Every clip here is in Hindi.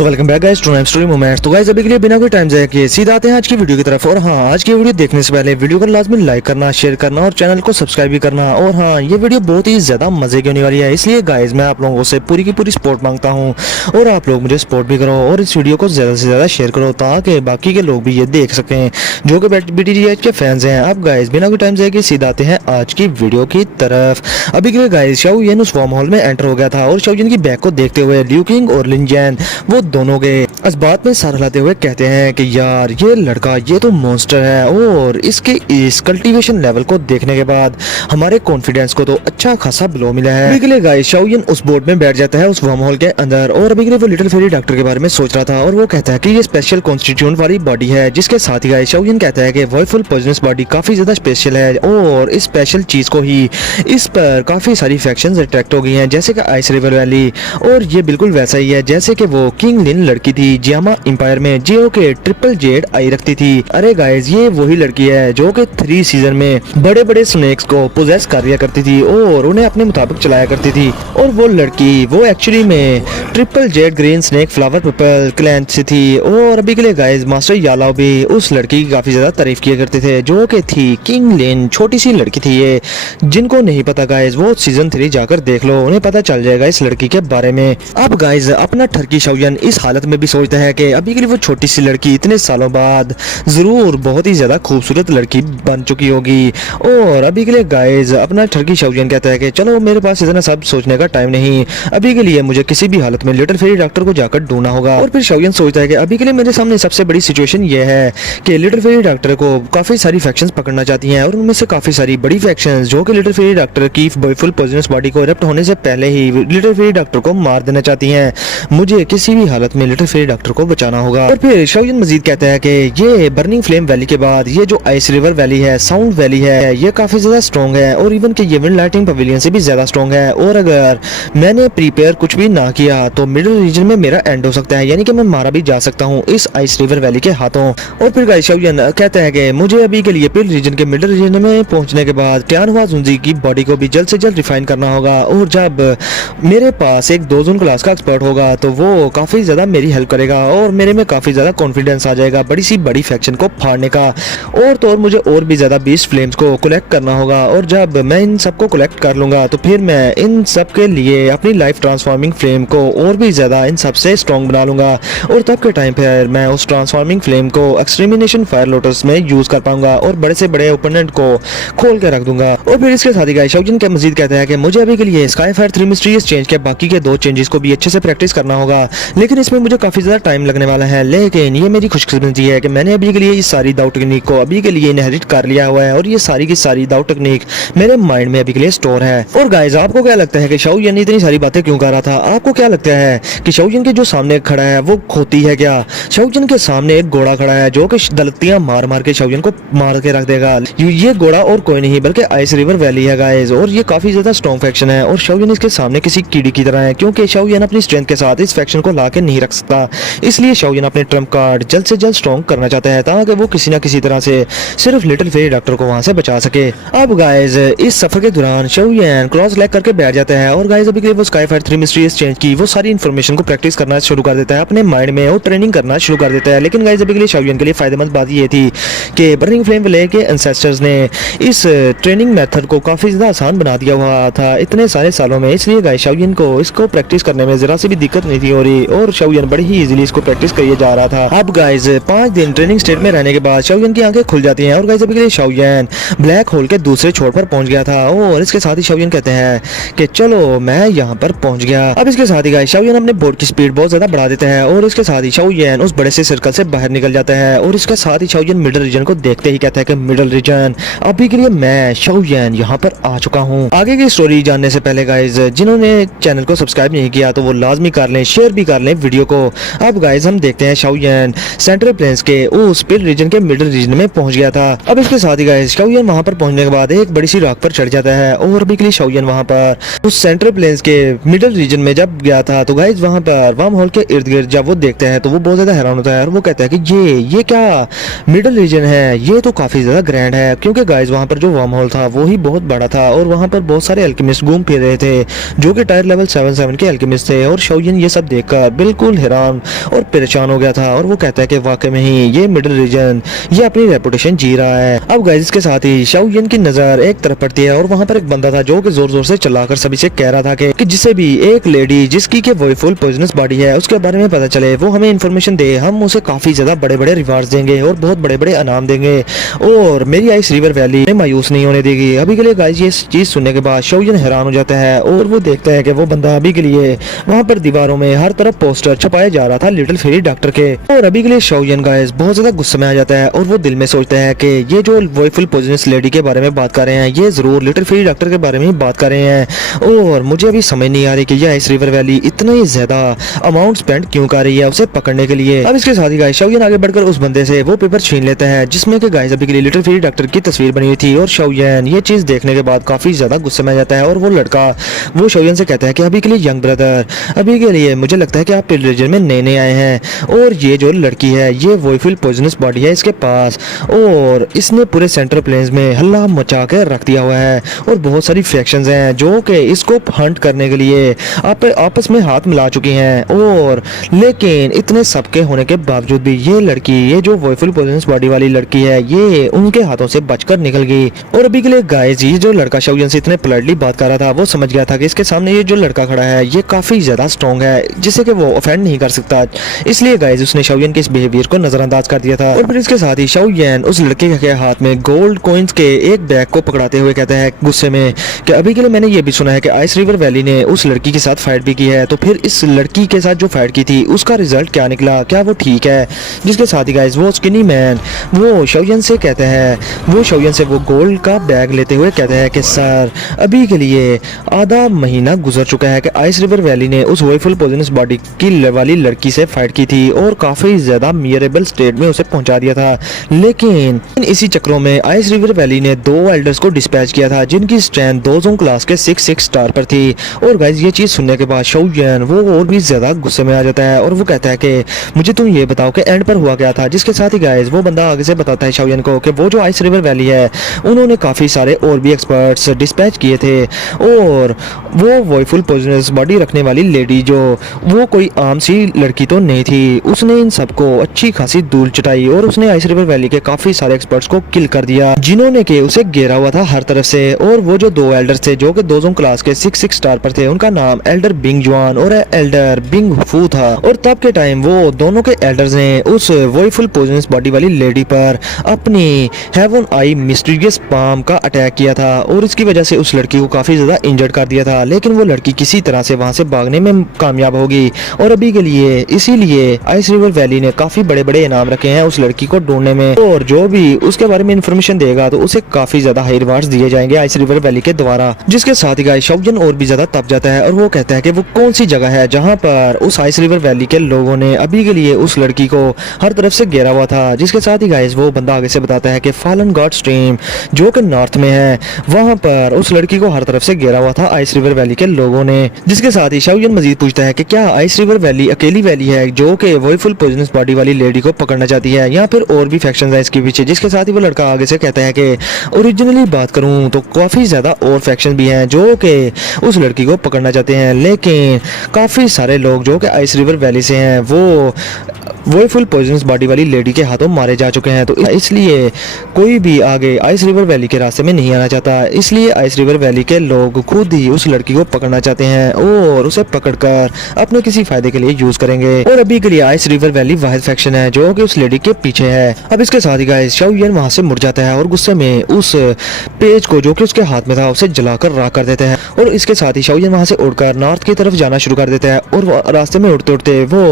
So welcome back guys to story moments. तो गाइस अभी के लिए बिना कोई टाइम जाए किए सीधा आते हैं आज की वीडियो की तरफ। और हाँ, आज की वीडियो देखने से पहले वीडियो को लाजमी लाइक करना, शेयर करना और चैनल को सब्सक्राइब भी करना। और हाँ, ये वीडियो बहुत ही ज्यादा मजे की होने वाली है, इसलिए गाइस मैं आप लोगों से पूरी की पूरी सपोर्ट मांगता हूँ और आप लोग मुझे सपोर्ट भी करो और इस वीडियो को ज्यादा से ज्यादा शेयर करो ताकि बाकी के लोग भी ये देख सकें जो कि BTGH के फैंस हैं। अब गाइस बिना कोई टाइम जाए सीधा आते हैं आज की वीडियो की तरफ। अभी के लिए गाइस शाओ येन उस फॉर्म हॉल में एंटर हो गया था और शाओ येन की बैग को देखते हुए लिू किंग और लिन जैन वो दोनों के इस बात में सर हिलाते हुए कहते हैं कि यार ये लड़का ये तो मॉन्स्टर है और इसके इस कल्टीवेशन लेवल को देखने के बाद हमारे कॉन्फिडेंस को तो अच्छा खासा ब्लो मिला है। अभी के लिए गाइस शाओ येन उस बोर्ड में बैठ जाता है उस वर्म होल के अंदर और अभी के लिए वो लिटिल फेरी डॉक्टर के बारे में सोच रहा था और वो कहता है कि ये स्पेशल कॉन्स्टिट्यूट वाली बॉडी है, जिसके साथ ही गाइस शाओ येन कहता है कि वॉइफुल पॉइजनस बॉडी काफी ज्यादा स्पेशल है और इस स्पेशल चीज को ही इस पर काफी सारी फैक्शंस अट्रैक्ट हो गई हैं, जैसे कि आइस रिवर वैली। और ये बिल्कुल वैसा ही है जैसे कि वो किंग लिन लड़की थी जियामा एम्पायर में जो के ट्रिपल जेड आई रखती थी। अरे गाइस ये वही लड़की है जो कि 3 सीजन में बड़े बड़े स्नेक्स को पोजेस कर लिया करती थी और उन्हें अपने मुताबिक चलाया करती थी। और वो लड़की वो एक्चुअली में triple Z green snake flower purple clan से थी। और अभी के लिए गाइस मास्टर यालाओ भी उस लड़की की काफी ज्यादा तारीफ किया करते थे जो कि थी किंग लिन। छोटी सी लड़की थी ये, जिनको नहीं पता गाइस वो सीजन 3 जाकर देख लो, उन्हें पता चल जाएगा इस लड़की के बारे में। अब गाइस अपना ठरकी शाओ येन इस हालत में भी सोचता है कि अभी के लिए वो छोटी सी लड़की इतने सालों बाद जरूर बहुत ही ज्यादा खूबसूरत लड़की बन चुकी होगी। और अभी के लिए गाइस अपना ठरकी शाओ येन कहता है कि चलो मेरे पास इतना सब सोचने का टाइम नहीं, अभी के लिए मुझे किसी भी हालत में लिटिल फेरी डॉक्टर को जाकर ढूंढना होगा। और फिर शाओ येन सोचता है कि अभी के लिए मेरे सामने सबसे बड़ी सिचुएशन ये है कि लिटिल फेरी डॉक्टर को काफी सारी फैक्शंस पकड़ना चाहती हैं और उनमें से काफी सारी बड़ी फैक्शंस जो कि लिटिल फेरी डॉक्टर की फुल पॉइजनस बॉडी को इरप्ट होने से पहले ही लिटिल फेरी डॉक्टर को मार देना चाहती हैं। मुझे किसी भी हालत में लिटिल फेरी डॉक्टर को बचाना होगा। और फिर शाओ येन मजीद कहता है कि ये बर्निंग फ्लेम वैली के बाद ये जो आइस रिवर वैली है, साउंड वैली है, ये काफी ज्यादा स्ट्रॉन्ग है और इवन कि ये विंड लाइटिंग पवेलियन से भी ज्यादा स्ट्रॉन्ग है। और अगर मैंने प्रिपेयर कुछ भी ना किया तो मिडिल रीजन में मेरा एंड हो सकता है, यानी कि मैं मारा भी जा सकता हूँ इस आइस रिवर वैली के हाथों। और फिर गाइस शाओ येन कहता है कि मुझे अभी के लिए पिल रीजन के मिडिल रीजन में पहुंचने के बाद टियानहुआ जुंजी की बॉडी को भी जल्द से जल्द रिफाइन करना होगा। और जब मेरे पास एक दोजन क्लास का एक्सपर्ट होगा तो वो काफी ज्यादा मेरी हेल्प करेगा और मेरे में काफी ज्यादा कॉन्फिडेंस आ जाएगा बड़ी सी बड़ी फैक्शन को फाड़ने का। और तो और मुझे और भी ज्यादा 20 फ्लेम्स को कलेक्ट करना होगा और जब मैं इन सबको कलेक्ट कर लूंगा तो फिर मैं इन सब के लिए अपनी लाइफ ट्रांसफॉर्मिंग फ्लेम को और भी ज्यादा इन सबसे स्ट्रॉन्ग बना लूंगा। और तब के टाइम पर मैं उस ट्रांसफॉर्मिंग फ्लेम को एक्सट्रीमिनेशन फायर लोटस में यूज कर पाऊंगा और बड़े से बड़े ओपोनेंट को खोल के रख दूंगा। और फिर इसके साथ ही गाइस शाओ येन के मजीद कहता है कि मुझे अभी के लिए स्काई फायर 3 मिस्टीरियस चेंज के बाकी के 2 चेंजेस को भी अच्छे से प्रैक्टिस करना होगा, लेकिन इसमें मुझे काफी ज्यादा टाइम लगने वाला है। लेकिन ये मेरी खुशकिस्मती है कि मैंने अभी के लिए इस सारी दाव टेक्निक को अभी के लिए इनहेरिट कर लिया हुआ है और ये सारी की सारी दाव टेक्निक मेरे माइंड में अभी के लिए स्टोर है। और गाइस आपको क्या लगता है कि शाओ येन इतनी सारी बातें क्यों कर रहा था? आपको क्या लगता है कि शाओ येन के जो सामने खड़ा है वो खोती है क्या? शाओ येन के सामने एक घोड़ा खड़ा है जो कि दलतियां मार मार के शाओ येन को मार के रख देगा। ये घोड़ा और कोई नहीं बल्कि आइस रिवर वैली है गाइस और ये काफी ज्यादा स्ट्रॉन्ग फैक्शन है और शाओ येन इसके सामने किसी कीड़ी की तरह है, क्योंकि शाओ येन अपनी स्ट्रेंथ के साथ इस फैक्शन को लाके नहीं रख सकता। इसलिए शाओ येन अपने ट्रम्प कार्ड जल्द से जल्द स्ट्रॉन्ग करना चाहता है ताकि वो किसी ना किसी तरह से सिर्फ लिटिल फेरी डॉक्टर को वहां से बचा सके। अब गाइस इस सफर के दौरान शाओ येन क्रॉस लेग करके बैठ जाता है और गाइस अभी के लिए वो स्काई फायर 3 मिस्टीरियस चेंज की वो सारी इन्फॉर्मेशन को प्रैक्टिस करना शुरू कर देता है अपने माइंड में और ट्रेनिंग करना शुरू कर देता है। लेकिन गाइस अभी के लिए शाओ येन के लिए फायदेमंद बात ये थी कि बर्निंग फ्लेम वैली के एंसेस्टर्स ने इस ट्रेनिंग मेथड को काफी ज्यादा आसान बना दिया हुआ था इतने सारे सालों में, इसलिए गाइस शाओ येन को इसको प्रैक्टिस करने में जरा सी भी दिक्कत नहीं थी हो रही और शाओ येन बड़ी ही इजीली इसको प्रैक्टिस करिए जा रहा था। अब गाइस 5 दिन ट्रेनिंग स्टेट में रहने के बाद शाओ येन की आंखें खुल जाती हैं और गाइस अभी के लिए शाओ येन ब्लैक होल के दूसरे छोर पर पहुंच गया था और इसके साथ ही शाओ येन कहते हैं कि चलो मैं यहाँ पर पहुंच गया। अब इसके साथ ही गाइस शाओ येन अपने बोट की स्पीड बहुत ज्यादा बढ़ा देता है और इसके साथ ही शाओ येन उस बड़े से सर्कल से बाहर निकल जाता है और इसके साथ ही शाओ येन मिडिल रीजन को देखते ही कहता है कि मिडिल रीजन अभी के लिए मैं शाओ येन यहाँ पर आ चुका हूँ। आगे की स्टोरी जानने से पहले गाइस जिन्होंने चैनल को सब्सक्राइब नहीं किया तो वो लाजमी कर लें, शेयर भी कर लें वीडियो को। अब गाइस हम देखते हैं शाओ येन सेंट्रल प्लेन्स के उस पिल रीजन के मिडिल रीजन में पहुंच गया था। अब इसके साथ ही गाइस शाओ येन वहां पर पहुंचने के बाद एक बड़ी सी रॉक पर चढ़ जाता है और अभी के लिए शाओ येन वहां पर उस सेंट्रल प्लेन्स के मिडिल रीजन में जब गया था तो गाइस वहां पर वर्म होल के इर्द गिर्द जब वो देखते हैं तो वो बहुत ज्यादा हैरान होता है और वो कहता है कि ये क्या मिडिल रीजन है, ये तो काफी ज्यादा ग्रैंड है, क्योंकि गाइस वहां पर जो वर्म होल था वो ही बहुत बड़ा था और वहां पर बहुत सारे अल्केमिस्ट घूम फिर रहे थे जो कि टायर लेवल 77 के अल्केमिस्ट थे। और शाओ येन ये सब देखकर बिल्कुल हैरान एकदम और परेशान हो गया था और वो कहता है कि वाकई में ही ये मिडिल रीजन ये अपनी रेपुटेशन जी रहा है। अब गाइस इसके साथ ही शाओयन की नजर एक तरफ पड़ती है और वहाँ पर एक बंदा था जो कि जोर जोर से चिल्लाकर सभी से कह रहा था कि जिसे भी एक लेडी जिसकी के वो फुल पॉइजनस बॉडी है उसके बारे में पता चले वो हमें इन्फॉर्मेशन दे, हम उसे काफी ज्यादा बड़े बड़े रिवार्ड्स देंगे और बहुत बड़े बड़े इनाम देंगे और मेरी आइस रिवर वैली में मायूस नहीं होने देगी। अभी के लिए गाइस ये चीज सुनने के बाद शाओयन हैरान हो जाता है और वो देखता है कि वो बंदा अभी के लिए वहाँ पर दीवारों में हर तरफ पोस्टर छपाया जा रहा था लिटिल फेरी डॉक्टर के। और अभी के लिए शाओयन गाइस बहुत ज्यादा गुस्से में आ जाता है और वो दिल में सोचता है कि ये जो वॉयफुल पॉइजनस लेडी के बारे में बात कर रहे हैं ये जरूर लिटिल फेरी डॉक्टर के बारे में ही बात कर रहे हैं और मुझे अभी समझ नहीं आ रही कि ये आइस रिवर वैली इतना ही ज्यादा अमाउंट स्पेंड क्यों कर रही है उसे पकड़ने के लिए। अब इसके साथ ही गाइस शाओयन आगे बढ़कर उस बंदे से वो पेपर छीन लेता है जिसमें कि गाइस अभी के लिए लिटिल फेरी डॉक्टर की तस्वीर बनी हुई थी और शाओयन ये चीज देखने के बाद काफी ज्यादा गुस्से में आ जाता है और वो लड़का वो शाओयन से कहता है कि अभी के लिए यंग ब्रदर अभी के लिए मुझे लगता है कि आप रिलीजन में नए नए आए हैं और ये जो लड़की है ये वॉयफुल पॉइजनस बॉडी है इसके पास और इसने पूरे सेंट्रल प्लेन्स में हल्ला मचा के रख दिया हुआ है और बहुत सारी फैक्शंस हैं जो कि इसको हंट करने के लिए आपस में हाथ मिला चुकी हैं और लेकिन इतने सबके होने के बावजूद भी ये लड़की ये जो वॉयफुल पॉइजनस बॉडी वाली लड़की है ये उनके हाथों से बचकर निकल गई। और अभी के लिए गाइस ये जो लड़का शाओयन से इतने पोलाइटली बात कर रहा था वो समझ गया था कि इसके सामने ये जो लड़का खड़ा है ये काफी ज्यादा स्ट्रॉन्ग है जिसे कि वो ऑफेंड नहीं कर सकता, इसलिए गाइस उसने शाओयन के इस बिहेवियर को नजरअंदाज कर दिया था। और फिर इसके साथ ही शाओयन उस लड़के के हाथ में गोल्ड कॉइंस के एक बैग को पकड़ाते हुए कहता है गुस्से में कि अभी के लिए मैंने ये भी सुना है कि आइस रिवर वैली ने उस लड़की के साथ फाइट भी की है, तो फिर इस लड़की के साथ जो फाइट की थी उसका रिजल्ट क्या निकला, क्या वो ठीक है। जिसके साथ ही गाइस वो स्किनी मैन वो शाओयन से कहते हैं वो शाओयन से वो गोल्ड का बैग लेते हुए कहते हैं कि सर अभी के लिए आधा महीना गुजर चुका है कि आइस रिवर वैली ने उस वॉयफुल पॉइजनस बॉडी की वाली लड़की से फाइट की थी और काफी ज्यादा मियरेबल स्टेट में उसे पहुंचा दिया था, लेकिन इसी चक्रों में आइस रिवर वैली ने 2 एल्डर्स को डिस्पैच किया था जिनकी स्ट्रेंथ 2 जोन क्लास के 6 स्टार पर थी। और गाइस ये चीज सुनने के बाद शाओयन वो और भी ज्यादा गुस्से में आ जाता है और वो कहता है कि मुझे तुम ये बताओ कि एंड पर हुआ क्या था। जिसके साथ ही गाइस वो बंदा आगे से बताता है शाओयन को कि वो जो आइस रिवर वैली है उन्होंने काफी सारे और भी एक्सपर्ट्स डिस्पैच किए थे और वो वॉयफुल पॉइजनस बॉडी रखने वाली लेडी जो वो कोई आम सी लड़की तो नहीं थी, उसने इन सबको अच्छी खासी धूल चटाई और उसने आइस रिवर वैली के काफी सारे एक्सपर्ट्स को किल कर दिया जिन्होंने के उसे घेरा हुआ था हर तरफ से। और वो जो 2 एल्डर्स थे जो कि 2 जोन क्लास के 6 स्टार पर थे उनका नाम एल्डर बिंग जुआन और एल्डर बिंग फू था। और तब के टाइम वो दोनों के एल्डर्स ने उस वॉयफुल पॉइजनस बॉडी वाली लेडी पर अपनी हेवन आई मिस्टीरियस पाम का अटैक किया था और इसकी वजह से उस लड़की को काफी ज्यादा इंजर्ड कर दिया था, लेकिन वो लड़की किसी तरह से वहां से भागने में कामयाब होगी। और अभी के लिए इसीलिए आइस रिवर वैली ने काफी बड़े बड़े इनाम रखे हैं उस लड़की को ढूंढने में और जो भी उसके बारे में इन्फॉर्मेशन देगा तो उसे काफी ज्यादा हाई रिवार्ड्स दिए जाएंगे आइस रिवर वैली के द्वारा। जिसके साथ ही गाइस शाओयन और भी ज्यादा तप जाता है और वो कहता है कि वो कौन सी जगह है जहां पर उस आइस रिवर वैली के लोगों ने अभी के लिए उस लड़की को हर तरफ से घेरा हुआ था। जिसके साथ ही गाइस वो बंदा आगे से बताता है कि फॉलन गॉड स्ट्रीम जो कि नॉर्थ में है वहां पर उस लड़की को हर तरफ से घेरा हुआ था आइस रिवर वैली के लोगों ने। जिसके साथ ही शाओयन मजीद पूछता है कि क्या आइस रिवर वैली अकेली वैली है जो कि वॉयफुल पॉइजनस बॉडी वाली लेडी को पकड़ना चाहती है या फिर और भी फैक्शंस हैं इसके पीछे। जिसके साथ ही वो लड़का आगे से कहता है कि ओरिजिनली बात करूं तो काफी ज्यादा और फैक्शन भी हैं जो कि उस लड़की को पकड़ना चाहते हैं, लेकिन काफी सारे लोग जो कि आइस रिवर वैली से हैं वो वॉयफुल पॉइजनस बॉडी वाली लेडी के हाथों मारे जा चुके हैं, तो इसलिए कोई भी आगे आइस रिवर वैली के रास्ते में नहीं आना चाहता। इसलिए आइस रिवर वैली के लोग खुद ही उस लड़की को पकड़ना चाहते हैं और उसे पकड़कर अपने किसी फायदे के लिए यूज करेंगे। और अभी के लिए आइस रिवर वैली वाहिद फैक्शन है जो कि उस लेडी के पीछे है। अब इसके साथ ही गाइस शाओयन वहां से मुड़ जाता है और गुस्से में उस पेज को जो कि उसके हाथ में था उसे जलाकर राख कर देते हैं। और इसके साथ ही शाओयन वहां से उड़कर नॉर्थ की तरफ जाना शुरू कर देता है और रास्ते में उड़ते उड़ते वो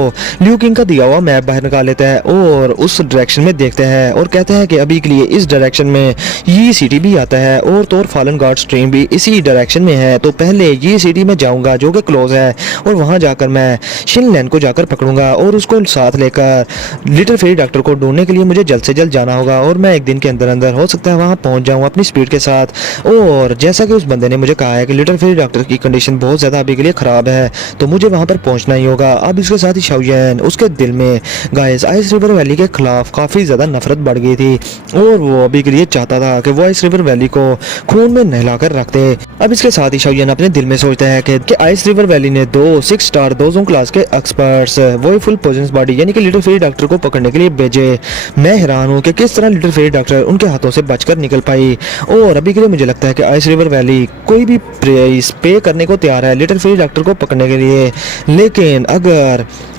लियू किंग का दिया हुआ मैप बाहर निकाल लेता है और उस डायरेक्शन में देखते हैं और कहते हैं कि अभी के लिए इस डायरेक्शन में ये सिटी भी आता है और तो फॉलन गॉड स्ट्रीम भी इसी डायरेक्शन में है, तो पहले ये सिटी में जाऊंगा जो कि क्लोज है और वहां जाकर मैं शिनलैंड को जाकर पकड़ूंगा और उसको साथ लेकर लिटिल फेरी डॉक्टर को ढूंढने के लिए मुझे जल्द से जल्द जाना होगा और मैं एक दिन के अंदर अंदर हो सकता है वहां पहुंच जाऊं अपनी स्पीड के साथ। और जैसा कि उस बंदे ने मुझे कहा है कि लिटिल फेरी डॉक्टर की कंडीशन बहुत ज्यादा अभी के लिए खराब है तो मुझे वहां पर पहुंचना ही होगा। अब इसके साथ ही शाओयन उसके दिल में में गाइस आइस रिवर वैली के खिलाफ काफ़ी ज़्यादा नफरत बढ़ गई थी और वो अभी के लिए चाहता था कि वो आइस रिवर वैली को खून में नहलाकर रख दे। अब इसके साथ ही शाओयन अपने दिल में सोचता है कि आइस रिवर वैली ने 6 स्टार 2 जोन क्लास के एक्सपर्ट्स वो फुल पोजेंस बॉडी यानी कि लिटिल फेरी डॉक्टर को पकड़ने के लिए भेजे। मैं हैरान हूँ कि किस तरह लिटिल फेरी डॉक्टर उनके हाथों से बचकर निकल पाई और अभी के लिए मुझे लगता है कि आइस रिवर वैली कोई भी प्राइस पे करने को तैयार है लिटिल फेरी डॉक्टर को पकड़ने के लिए।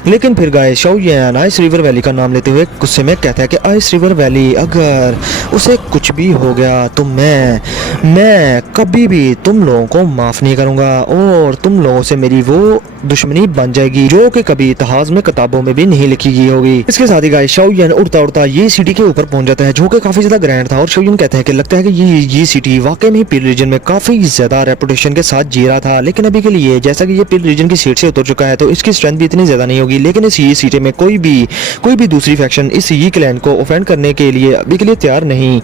लेकिन फिर guys Shaoyan ice river valley का नाम लेते हुए गुस्से में कहता है कि आइस रिवर वैली अगर उसे कुछ भी हो गया तो मैं कभी भी तुम लोगों को माफ नहीं करूंगा और तुम लोगों से मेरी वो दुश्मनी बन जाएगी जो कि कभी इतिहास में किताबों में भी नहीं लिखी गई होगी। इसके साथ ही गाइस शाओयन उड़ता उड़ता ये सिटी के ऊपर पहुंच जाता है जो कि काफी ज्यादा ग्रैंड था और शाओयन कहते हैं कि लगता है कि ये सिटी वाकई में पील रीजन में काफी ज्यादा रेपुटेशन के साथ जी रहा था। लेकिन अभी के लिए जैसा कि ये पील रीजन की सीट से उतर चुका है तो इसकी स्ट्रेंथ भी इतनी ज्यादा नहीं होगी। लेकिन इस ये सिटी में कोई भी दूसरी फैक्शन इस ये क्लैन को ऑफेंड करने के लिए अभी के लिए तैयार नहीं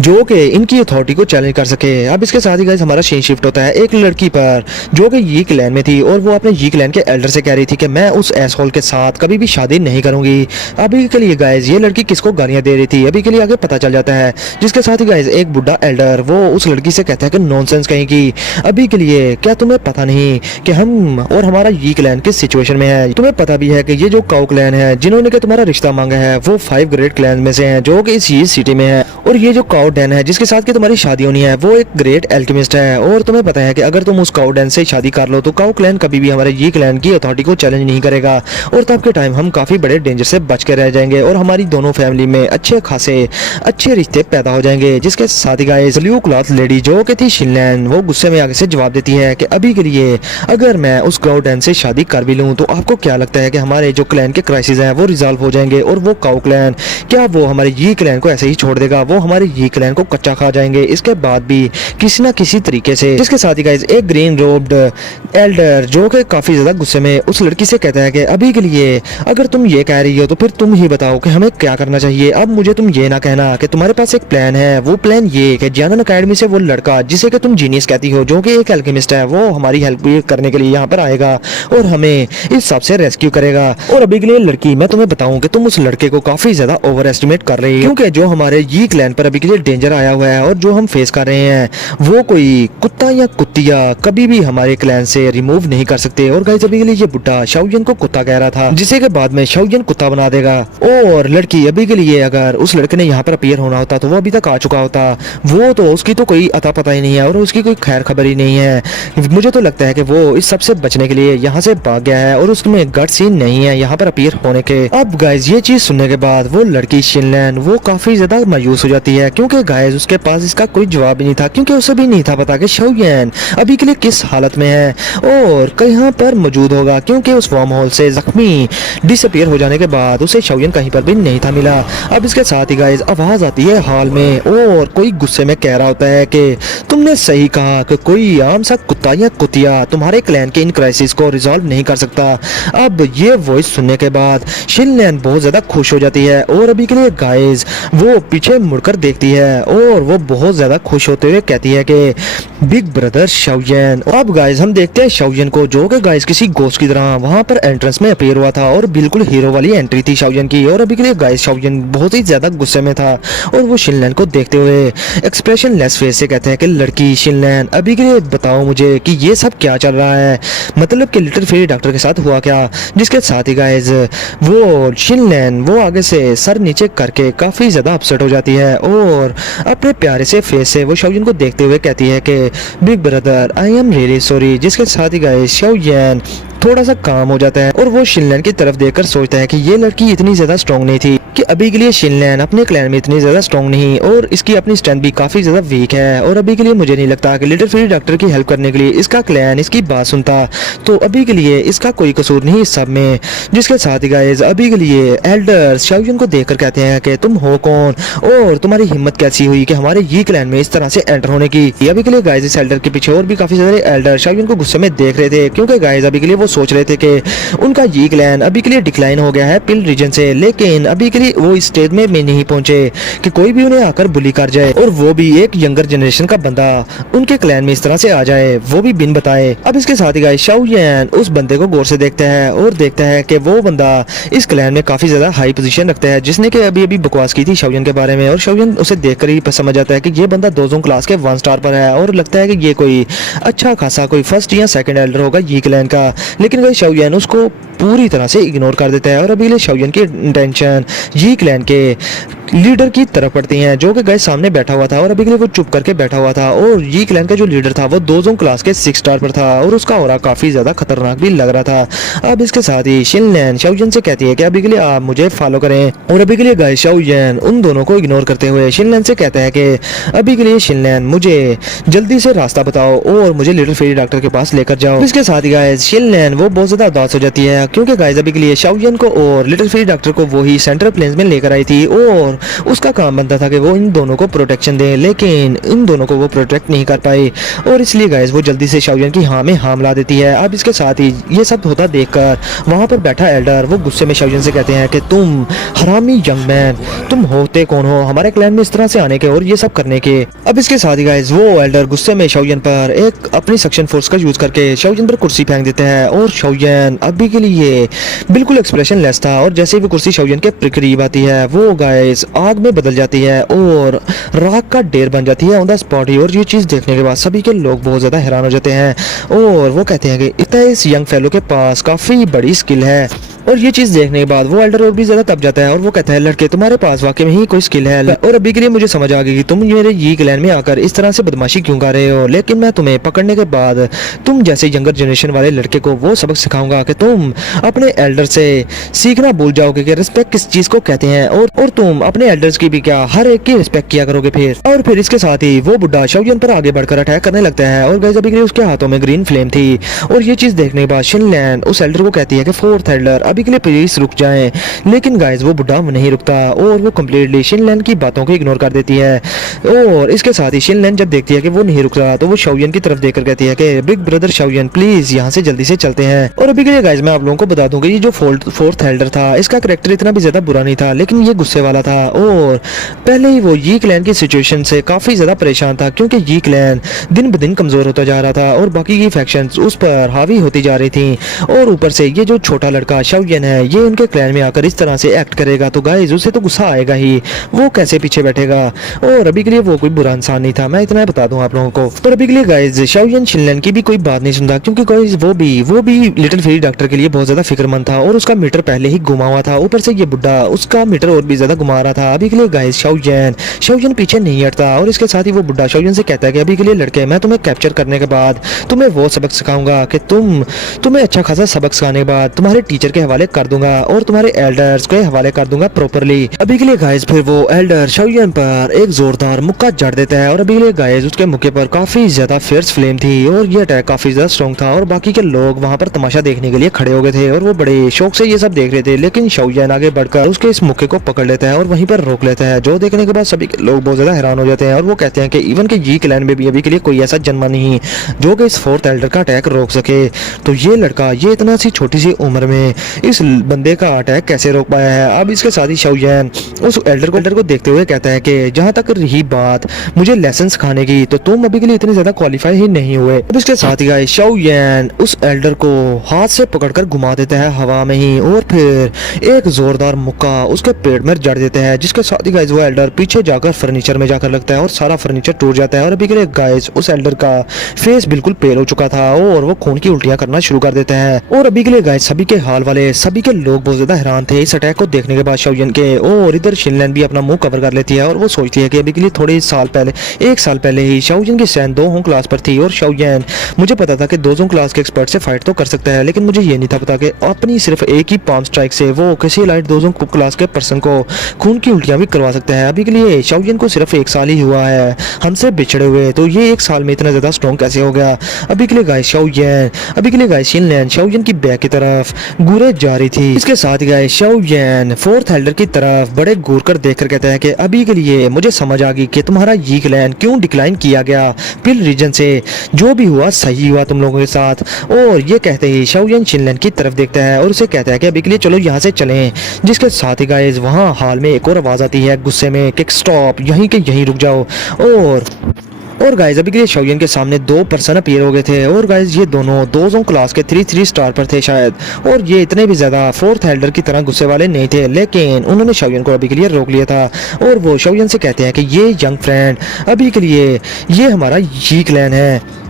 जो कि इनकी अथॉरिटी को चैलेंज कर सके। अब इसके साथ ही गाइस हमारा सीन शिफ्ट होता है एक लड़की पर जो कि ये क्लैन में थी और वो अपने ये क्लैन के एल्डर से कह रही थी कि मैं उस एसहोल के साथ कभी भी शादी नहीं करूंगी। अभी के लिए गाइस ये लड़की किसको गालियां दे रही थी अभी के लिए आगे पता चल जाता है। जिसके साथ ही गाइस एक बुढ़ा एल्डर वो उस लड़की से कहता है कि नॉनसेंस कहेगी। अभी के लिए क्या तुम्हें पता नहीं कि हम और हमारा ये क्लैन किस सिचुएशन में है। तुम्हें पता भी है कि ये जो काउ क्लैन है जिन्होंने तुम्हारा रिश्ता मांगा है वो 5 ग्रेट क्लैन में से है जो कि इस सिटी में है और ये जो काउ डैन है जिसके साथ कि तुम्हारी शादी होनी है वो एक ग्रेट एल्केमिस्ट है और तुम्हें पता है कि अगर तुम उस काउ डैन से शादी कर लो तो काउ क्लैन कभी भी हमारे ये क्लैन की अथॉरिटी को चैलेंज नहीं करेगा और तब के टाइम हम काफी बड़े डेंजर से बच के रह जाएंगे और हमारी दोनों फैमिली में अच्छे रिश्ते पैदा हो जाएंगे। जिसके साथ ही गाइस ब्लू क्लॉथ लेडी जो कि थी शिनलैन वो गुस्से में आगे से जवाब देती है कि अभी के लिए अगर मैं उस काउ डैन से शादी कर भी लूं तो आपको क्या लगता है कि हमारे जो क्लैन के क्राइसिस हैं वो रिजॉल्व हो जाएंगे और वो काउ क्लैन क्या वो हमारे ये क्लैन को ऐसे ही छोड़ देगा? वो हमारे ये क्लैन को कच्चा खा जाएंगे इसके बाद भी किसी ना किसी तरीके से। जिसके साथ ही गाइस एक ग्रीन रोब्ड एल्डर जो कि काफी ज्यादा गुस्से में उस लड़की से कहता है कि अभी के लिए अगर तुम ये कह रही हो तो फिर तुम ही बताओ कि हमें क्या करना चाहिए। अब मुझे तुम ये ना कहना कि तुम्हारे पास एक प्लान है। वो प्लान ये कि जानन अकेडमी से वो लड़का जिसे कि तुम जीनियस कहती हो जो कि एक एल्केमिस्ट है वो हमारी हेल्प करने के लिए यहाँ पर आएगा और हमें इस सब से रेस्क्यू करेगा। और अभी के लिए लड़की मैं तुम्हें बताऊं कि तुम उस लड़के को काफी ज्यादा ओवर एस्टिमेट कर रही हो क्योंकि जो हमारे ये क्लैन पर अभी के लिए डेंजर आया हुआ है और जो हम फेस कर रहे हैं वो कोई कुत्ता या कुत्तिया कभी भी हमारे क्लैन से रिमूव नहीं कर सकते। और गाइस अभी के लिए ये बुड्ढा शाओयन को कुत्ता कह रहा था जिसे के बाद में शाओयन कुत्ता बना देगा। और लड़की अभी के लिए अगर उस लड़के ने यहाँ पर अपीयर होना होता तो वो अभी तक आ चुका होता। वो तो उसकी तो कोई अता पता ही नहीं है और उसकी कोई खैर खबर ही नहीं है। मुझे तो लगता है कि वो इस सब से बचने के लिए यहाँ से भाग गया है और उसमें गट सीन नहीं है यहाँ पर अपीयर होने के। अब गाइस ये चीज सुनने के बाद वो लड़की शिनलैन वो काफी ज्यादा मायूस हो जाती है क्योंकि गाइस उसके पास इसका कोई जवाब ही नहीं था क्योंकि उसे भी नहीं था पता कि शाओयन अभी के लिए किस हालत में है और कहीं पर मौजूद होगा क्योंकि उस वार्म होल से जख्मी डिसअपीयर हो जाने के बाद उसे शाओयन कहीं पर भी नहीं था मिला। अब इसके साथ ही गाइस आवाज आती है हॉल में और कोई गुस्से में कह रहा होता है कि तुमने सही कहा कि कोई आम सा कुत्ता या कुतिया तुम्हारे क्लैन के इन क्राइसिस को रिजॉल्व नहीं कर सकता। अब ये वॉइस सुनने के बाद शिनलैन बहुत ज्यादा खुश हो जाती है और अभी के लिए गाइस वो पीछे मुड़कर देखती है और वो बहुत ज्यादा खुश होते हुए कहती है कि बिग ब्रदर शाओयन। अब गाइस हम देखते हैं शाओयन को जो कि गाइस किसी गोस्ट की तरह वहां पर एंट्रेंस में अपीयर हुआ था और बिल्कुल हीरो वाली एंट्री थी शाओयन की। और अभी के लिए गाइस शाओयन बहुत ही ज्यादा गुस्से में था और वो शिनलैन को देखते हुए एक्सप्रेशन लेस फेस से कहते हैं कि लड़की शिनलैन अभी के लिए बताओ मुझे कि ये सब क्या चल रहा है, मतलब कि लिटिल फेरी डॉक्टर के साथ हुआ क्या। जिसके साथ ही गाइस वो शिनलैन वो आगे से सर नीचे करके काफी ज्यादा अपसेट हो जाती है और अपने प्यारे से फेस से वो शाओयन को देखते हुए कहती है कि big brother I am really sorry. जिसके साथ ही गाइस शाओयन थोड़ा सा काम हो जाता है और वो शिनलैन की तरफ देखकर सोचता है कि ये लड़की इतनी ज्यादा स्ट्रॉन्ग नहीं थी कि अभी के लिए शिनलैन अपने क्लैन में इतनी ज्यादा स्ट्रॉन्ग नहीं और इसकी अपनी स्ट्रेंथ भी काफी ज्यादा वीक है और अभी के लिए मुझे नहीं लगता कि लिटिल फेरी डॉक्टर की हेल्प करने के लिए इसका क्लैन इसकी बात सुनता। तो अभी के लिए इसका कोई कसूर नहीं इस सब में। जिसके साथ ही गाइस अभी के लिए एल्डर्स शाओयन को देखकर कहते हैं कि तुम हो कौन और तुम्हारी हिम्मत कैसी हुई कि हमारे ये क्लैन में इस तरह से एंटर होने की। अभी के लिए गाइस इस एल्डर के पीछे और भी काफी सारे एल्डर शाओयन को गुस्से में देख रहे थे क्योंकि गाइस अभी के लिए वो सोच रहे थे कि उनका ये क्लैन अभी के लिए डिक्लाइन हो गया है पिल रीजन से, लेकिन अभी के लिए वो इस स्टेज में भी नहीं पहुंचे कि कोई भी उन्हें आकर बुली कर जाए, और वो भी एक यंगर जनरेशन का बंदा उनके क्लैन में इस तरह से आ जाए, वो भी बिन बताए। अब इसके साथ ही गाइस शाओ यान उस बंदे को गौर से देखता है और देखता है कि वो बंदा इस क्लैन में काफी ज्यादा हाई पोजीशन रखता है, जिसने कि अभी अभी बकवास की थी शाओ यान के बारे में, और शाओ यान उसे देखकर ही समझ आता है कि ये बंदा दोजोंग क्लास के 1 स्टार पर है, और लगता है कि ये कोई अच्छा खासा कोई फर्स्ट या सेकंड एल्डर होगा ये क्लैन का। लेकिन गाइस शाओ यान उसको पूरी तरह से इग्नोर कर देता है, और अभी शाओ यान की इंटेंशन ये क्लैन के लीडर की तरफ पड़ती हैं, जो कि गाइस सामने बैठा हुआ था, और अभी के लिए वो चुप करके बैठा हुआ था, और ये क्लैन का जो लीडर था वो दोजोंग क्लास के 6 स्टार पर था, और उसका ऑरा काफी ज्यादा खतरनाक भी लग रहा था। अब इसके साथ ही शिनलैन शाओ यान से कहती है कि अभी के लिए आप मुझे फॉलो करें, और अभी के लिए गाइस शाओ यान उन दोनों को इग्नोर करते हुए शिनलैन से कहता है कि अभी के लिए शिनलैन मुझे जल्दी से रास्ता बताओ और मुझे लिटिल फेरी डॉक्टर के पास लेकर जाओ। इसके साथ ही गाइस शिनलैन वो बहुत ज्यादा उदास हो जाती है, क्योंकि गाइस अभी के लिए शाओ यान को और लिटिल फेरी डॉक्टर को वो ही सेंट्रल प्लेन्स में लेकर आई थी, और उसका काम बनता था कि वो इन दोनों को प्रोटेक्शन दे, लेकिन इन दोनों को वो प्रोटेक्ट नहीं कर पाई, और इसलिए गाइस वो जल्दी से शाओ यान की हाँ में हाँ मिला देती है। अब इसके साथ ही ये सब होता देखकर वहां पर बैठा एल्डर वो गुस्से में शाओ यान से कहते हैं कि तुम हरामी यंग मैन, तुम होते कौन हो हमारे क्लैन में इस तरह से आने के और ये सब करने के। अब इसके साथ ही गाइस वो एल्डर गुस्से में शाओ यान पर एक अपनी सक्शन फोर्स का यूज करके शाओ यान पर कुर्सी फेंक देते हैं, और शाओ यान अभी के लिए बिल्कुल एक्सप्रेशन लेस था, और जैसे ही वो कुर्सी शाओ यान के करीब आती है वो गाइस आग में बदल जाती है और राख का ढेर बन जाती है ऑन द स्पॉट ही। और ये चीज देखने के बाद सभी के लोग बहुत ज्यादा हैरान हो जाते हैं, और वो कहते हैं कि इतना इस यंग फेलो के पास काफी बड़ी स्किल है, और ये चीज देखने के बाद वो एल्डर और भी ज्यादा तब जाता है, और वो कहता है लड़के तुम्हारे पास वाकई में ही कोई स्किल है, और अभी के लिए मुझे समझ आ गई कि तुम मेरे ये क्लैन में आकर इस तरह से बदमाशी क्यों कर रहे हो, लेकिन मैं तुम्हें पकड़ने के बाद तुम जैसे यंगर जनरेशन वाले लड़के को वो सबक सिखाऊंगा कि तुम अपने एल्डर से सीखना भूल जाओगे कि रिस्पेक्ट किस चीज को कहते हैं, और तुम अपने एल्डर्स की भी क्या हर एक की रिस्पेक्ट किया करोगे फिर। और फिर इसके साथ ही वो बुढ़ा शाओ यान पर आगे बढ़कर अटैक करने लगता है, और गाइस अभी के लिए उसके हाथों में ग्रीन फ्लेम थी, और ये चीज देखने के बाद शिनलैन उस एल्डर को कहती है कि 4th एल्डर अभी के लिए प्लीज रुक जाएं, लेकिन गाइस वो बुढ़ा नहीं रुकता, और वो कंप्लीटली शिनलैन की बातों को इग्नोर कर देती है। और इसके साथ ही शिनलैन जब देखती है कि वो नहीं रुक रहा तो वो शाओ यान की तरफ देखकर कहती है कि बिग ब्रदर शाओ यान प्लीज यहाँ से जल्दी से चलते हैं। और अभी के लिए गाइस मैं आप लोगों को बता दूं कि ये जो 4th एल्डर था इसका कैरेक्टर इतना भी ज्यादा बुरा नहीं था, लेकिन ये गुस्से वाला था, और पहले ही वो ये क्लैन की सिचुएशन से काफी ज्यादा परेशान था, क्योंकि ये क्लैन दिन ब दिन कमजोर होता जा रहा था और बाकी की फैक्शंस उस पर हावी होती जा रही थी, और ऊपर से ये जो छोटा लड़का शाओ यान है ये उनके क्लैन में आकर इस तरह से एक्ट करेगा तो गाइस उसे तो गुस्सा आएगा ही, वो कैसे पीछे बैठेगा। और अभी के लिए वो कोई बुरा इंसान नहीं था, मैं इतना बता दूं आप लोगों को। पर अभी के लिए गाइस शाओ यान शिनलैन की भी कोई बात नहीं सुनता, क्योंकि गाइस वो भी लिटिल फेरी डॉक्टर के लिए बहुत ज्यादा फिक्रमंद था, और उसका मीटर पहले ही घुमा हुआ था, ऊपर से ये बुढ़ा उसका मीटर और भी ज्यादा घुमा रहा था। अभी के लिए गाइस शाओ यान पीछे नहीं हटता, और इसके साथ ही वो बुढ़ा शाओ यान से कहता है कि अभी के लिए लड़के मैं तुम्हें कैप्चर करने के बाद तुम्हें वो सबक सिखाऊंगा कि तुम्हें अच्छा खासा सबक सिखाने के बाद तुम्हारे टीचर के हवाले कर दूंगा और तुम्हारे एल्डर्स के हवाले कर दूंगा प्रॉपरली। अभी के लिए गाइस फिर वो एल्डर शाओ यान पर एक जोरदार मुक्का जड़ देता है, और अभी के लिए गाइस उसके मुक्के पर काफी ज्यादा फियर्स फ्लेम थी, और ये अटैक काफी ज्यादा स्ट्रॉन्ग था, और बाकी के लोग वहां पर तमाशा देखने के लिए खड़े हो गए थे, और वो बड़े शौक से ये सब देख रहे थे। लेकिन शाओ यान आगे बढ़कर उसके इस मुक्के को पकड़ लेता है और वहीं पर रोक लेता है, जो देखने के बाद सभी लोग बहुत ज्यादा हैरान हो जाते हैं, और वो कहते हैं कि इवन के जी क्लैन में भी अभी के लिए कोई ऐसा जन्मा नहीं जो कि इस 4th एल्डर का अटैक रोक सके, तो ये लड़का ये इतना सी छोटी सी उम्र में इस बंदे का अटैक कैसे रोक पाया है। अब इसके साथ ही शाओ यान उस एल्डर को देखते हुए कहता है कि जहां तक रही बात मुझे लेसन सिखाने की, तो तुम अभी के लिए इतने ज्यादा क्वालिफाई ही नहीं हुए। अब इसके साथ ही गाइस शाओ यान उस एल्डर को हाथ से पकड़कर घुमा देता है हवा में ही, और फिर एक जोरदार मुक्का उसके पेट में जड़ देता है, जिसके साथ ही गाइस वो एल्डर पीछे जाकर फर्नीचर में जाकर लगता है और सारा फर्नीचर टूट जाता है। और अभी के लिए गाइस उस एल्डर का फेस बिल्कुल पेल हो चुका था और वो खून की उल्टियां करना शुरू कर देता है। और अभी के लिए गाइस सभी के हाल वाले सभी के लोग बहुत ज्यादा हैरान थे इस अटैक को देखने के बाद शाओ यान के। और इधर शिनलैन भी अपना मुंह कवर कर लेती है और वो सोचती है कि अभी के लिए थोड़े साल पहले 1 साल पहले ही शाओ यान की स्ट्रेंथ 2 क्लास पर थी, और शाओ यान मुझे पता था कि 2 क्लास के एक्सपर्ट से फाइट तो कर सकता है, लेकिन मुझे ये नहीं था पता कि अपनी सिर्फ एक ही पाम स्ट्राइक से वो किसी लाइट 2 क्लास के पर्सन को खून की उल्टियां भी करवा सकता है। अभी के लिए शाओ यान को सिर्फ 1 साल ही हुआ है हमसे बिछड़े हुए, तो ये 1 साल में इतना ज्यादा स्ट्रॉन्ग कैसे हो गया। अभी के लिए गाइस शिनलैन शाओ यान की बैक की तरफ गुरे जा रही थी। इसके साथ गाइस शाओयन फोर्थ एल्डर की तरफ बड़े घूर कर देखकर कहता है कि अभी के लिए मुझे समझ आ गई कि तुम्हारा यी क्लैन क्यों डिक्लाइन किया गया पिल रीजन से। जो भी हुआ सही हुआ तुम लोगों के साथ। और ये कहते ही शाओयन शिनलैन की तरफ देखता है और उसे कहता है कि अभी के लिए चलो यहाँ से चलें। जिसके साथ ही गाइस वहाँ हाल में एक और आवाज आती है गुस्से में कि स्टॉप, यहीं के यहीं रुक जाओ। और गाइस अभी के लिए शाओयन के सामने दो पर्सन अपीयर हो गए थे और गाइस ये दोनों दोजों क्लास के 3 स्टार पर थे शायद। और ये इतने भी ज्यादा फोर्थ एल्डर की तरह गुस्से वाले नहीं थे, लेकिन उन्होंने शाओयन को अभी के लिए रोक लिया था। और वो शाओयन से कहते हैं कि ये यंग फ्रेंड अभी के लिए ये हमारा यी क्लैन है।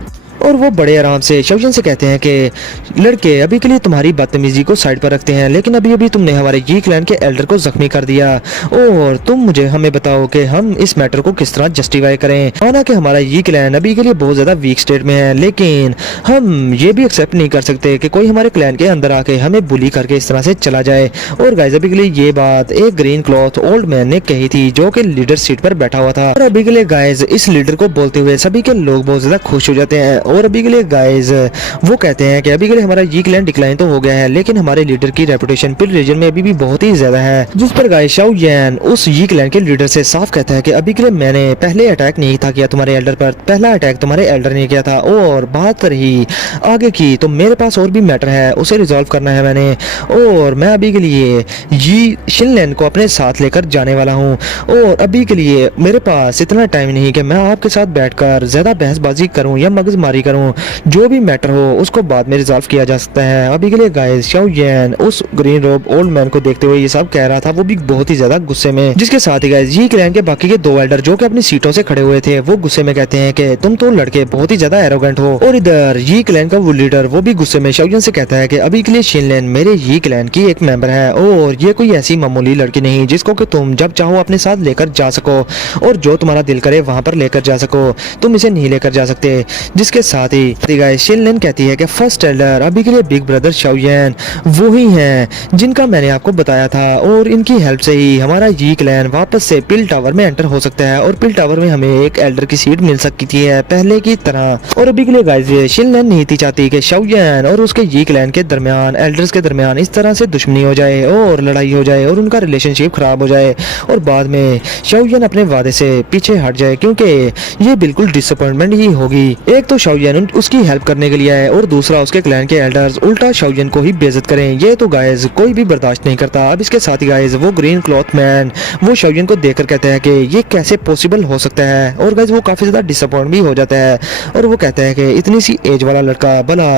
और वो बड़े आराम से शाओयन से कहते हैं कि लड़के अभी के लिए तुम्हारी बदतमीजी को साइड पर रखते हैं, लेकिन अभी अभी तुमने हमारे यी क्लैन के एल्डर को जख्मी कर दिया और तुम हमें बताओ कि हम इस मैटर को किस तरह जस्टिफाई करें। माना कि हमारा यी क्लैन अभी के लिए बहुत ज्यादा वीक स्टेट में है, लेकिन हम ये भी एक्सेप्ट नहीं कर सकते कि कोई हमारे क्लैन के अंदर आके हमें बुली करके इस तरह से चला जाए। और गाइस अभी के लिए ये बात एक ग्रीन क्लॉथ ओल्ड मैन ने कही थी जो कि लीडर सीट पर बैठा हुआ था। और अभी के लिए गाइस इस लीडर को बोलते हुए सभी के लोग बहुत ज्यादा खुश हो जाते हैं। और अभी के लिए गाइस वो कहते हैं कि अभी के लिए हमारा यी क्लैन डिक्लाइन तो हो गया है, लेकिन हमारे लीडर की रेपुटेशन पिल रीजन में अभी भी बहुत ही ज्यादा है। जिस पर गाइस शाओयन उस यी क्लैन के लीडर से साफ कहता है कि अभी के लिए मैंने पहले अटैक नहीं था किया तुम्हारे एल्डर पर, पहला अटैक तुम्हारे एल्डर ने किया था। और बात रही आगे की तो मेरे पास और भी मैटर है, उसे रिजॉल्व करना है मैंने। और मैं अभी के लिए यी शिनलैन को अपने साथ लेकर जाने वाला हूँ। और अभी के लिए मेरे पास इतना टाइम नहीं कि मैं आपके साथ बैठकर ज्यादा बहसबाजी करूँ या मगजमारी करूँ। जो भी मैटर हो उसको बाद में रिजॉल्व किया जा सकता है। अभी के लिए गाइस शाओयन उस ग्रीन रोब ओल्ड मैन को देखते हुए ये सब कह रहा था, वो भी बहुत ही ज्यादा गुस्से में। जिसके साथ ही गाइस यी क्लैन के बाकी के दो एल्डर जो कि अपनी सीटों से खड़े हुए थे वो गुस्से में कहते हैं कि तुम तो लड़के बहुत ही ज्यादा एरोगेंट हो। और इधर यी क्लैन का वो लीडर वो भी गुस्से में शाओयन से कहता है कि अभी के लिए शिनलैन मेरे यी क्लैन की एक मेंबर है और ये कोई ऐसी मामूली लड़की नहीं जिसको कि तुम जब चाहो अपने साथ लेकर जा सको और जो तुम्हारा दिल करे वहां पर लेकर जा सको, तुम इसे नहीं लेकर जा सकते। जिसके साथ ही गाइस शिनलैन कहती है कि फर्स्ट एल्डर अभी के लिए बिग ब्रदर शाओयन वो ही हैं जिनका मैंने आपको बताया था और इनकी हेल्प से ही हमारा यी क्लैन वापस से पिल टावर में एंटर हो सकता है और पिल टावर में हमें एक एल्डर की सीट मिल सकती है पहले की तरह। और अभी के लिए गाइस शिनलैन नहीं थी चाहती कि शाओयन और उसके यी क्लैन के दरमियान एल्डर्स के दरमियान इस तरह से दुश्मनी हो जाए और लड़ाई हो जाए और उनका रिलेशनशिप खराब हो जाए और बाद में शाओयन अपने वादे से पीछे हट जाए, क्योंकि ये बिल्कुल डिसअपॉइंटमेंट ही होगी। एक तो शाओयन उसकी हेल्प करने के लिए है और दूसरा उसके क्लैन के एल्डर्स उल्टा शाओयन को ही बेइज्जत करें, ये तो गाइस कोई भी बर्दाश्त नहीं करता। अब इसके साथ ही गाइस वो ग्रीन क्लॉथ मैन वो शाओयन को देखकर कहता है कि ये कैसे पॉसिबल हो सकता है। और गाइस वो काफी ज्यादा डिसअपॉइंट भी हो जाता है और वो कहता है कि इतनी सी एज वाला लड़का भला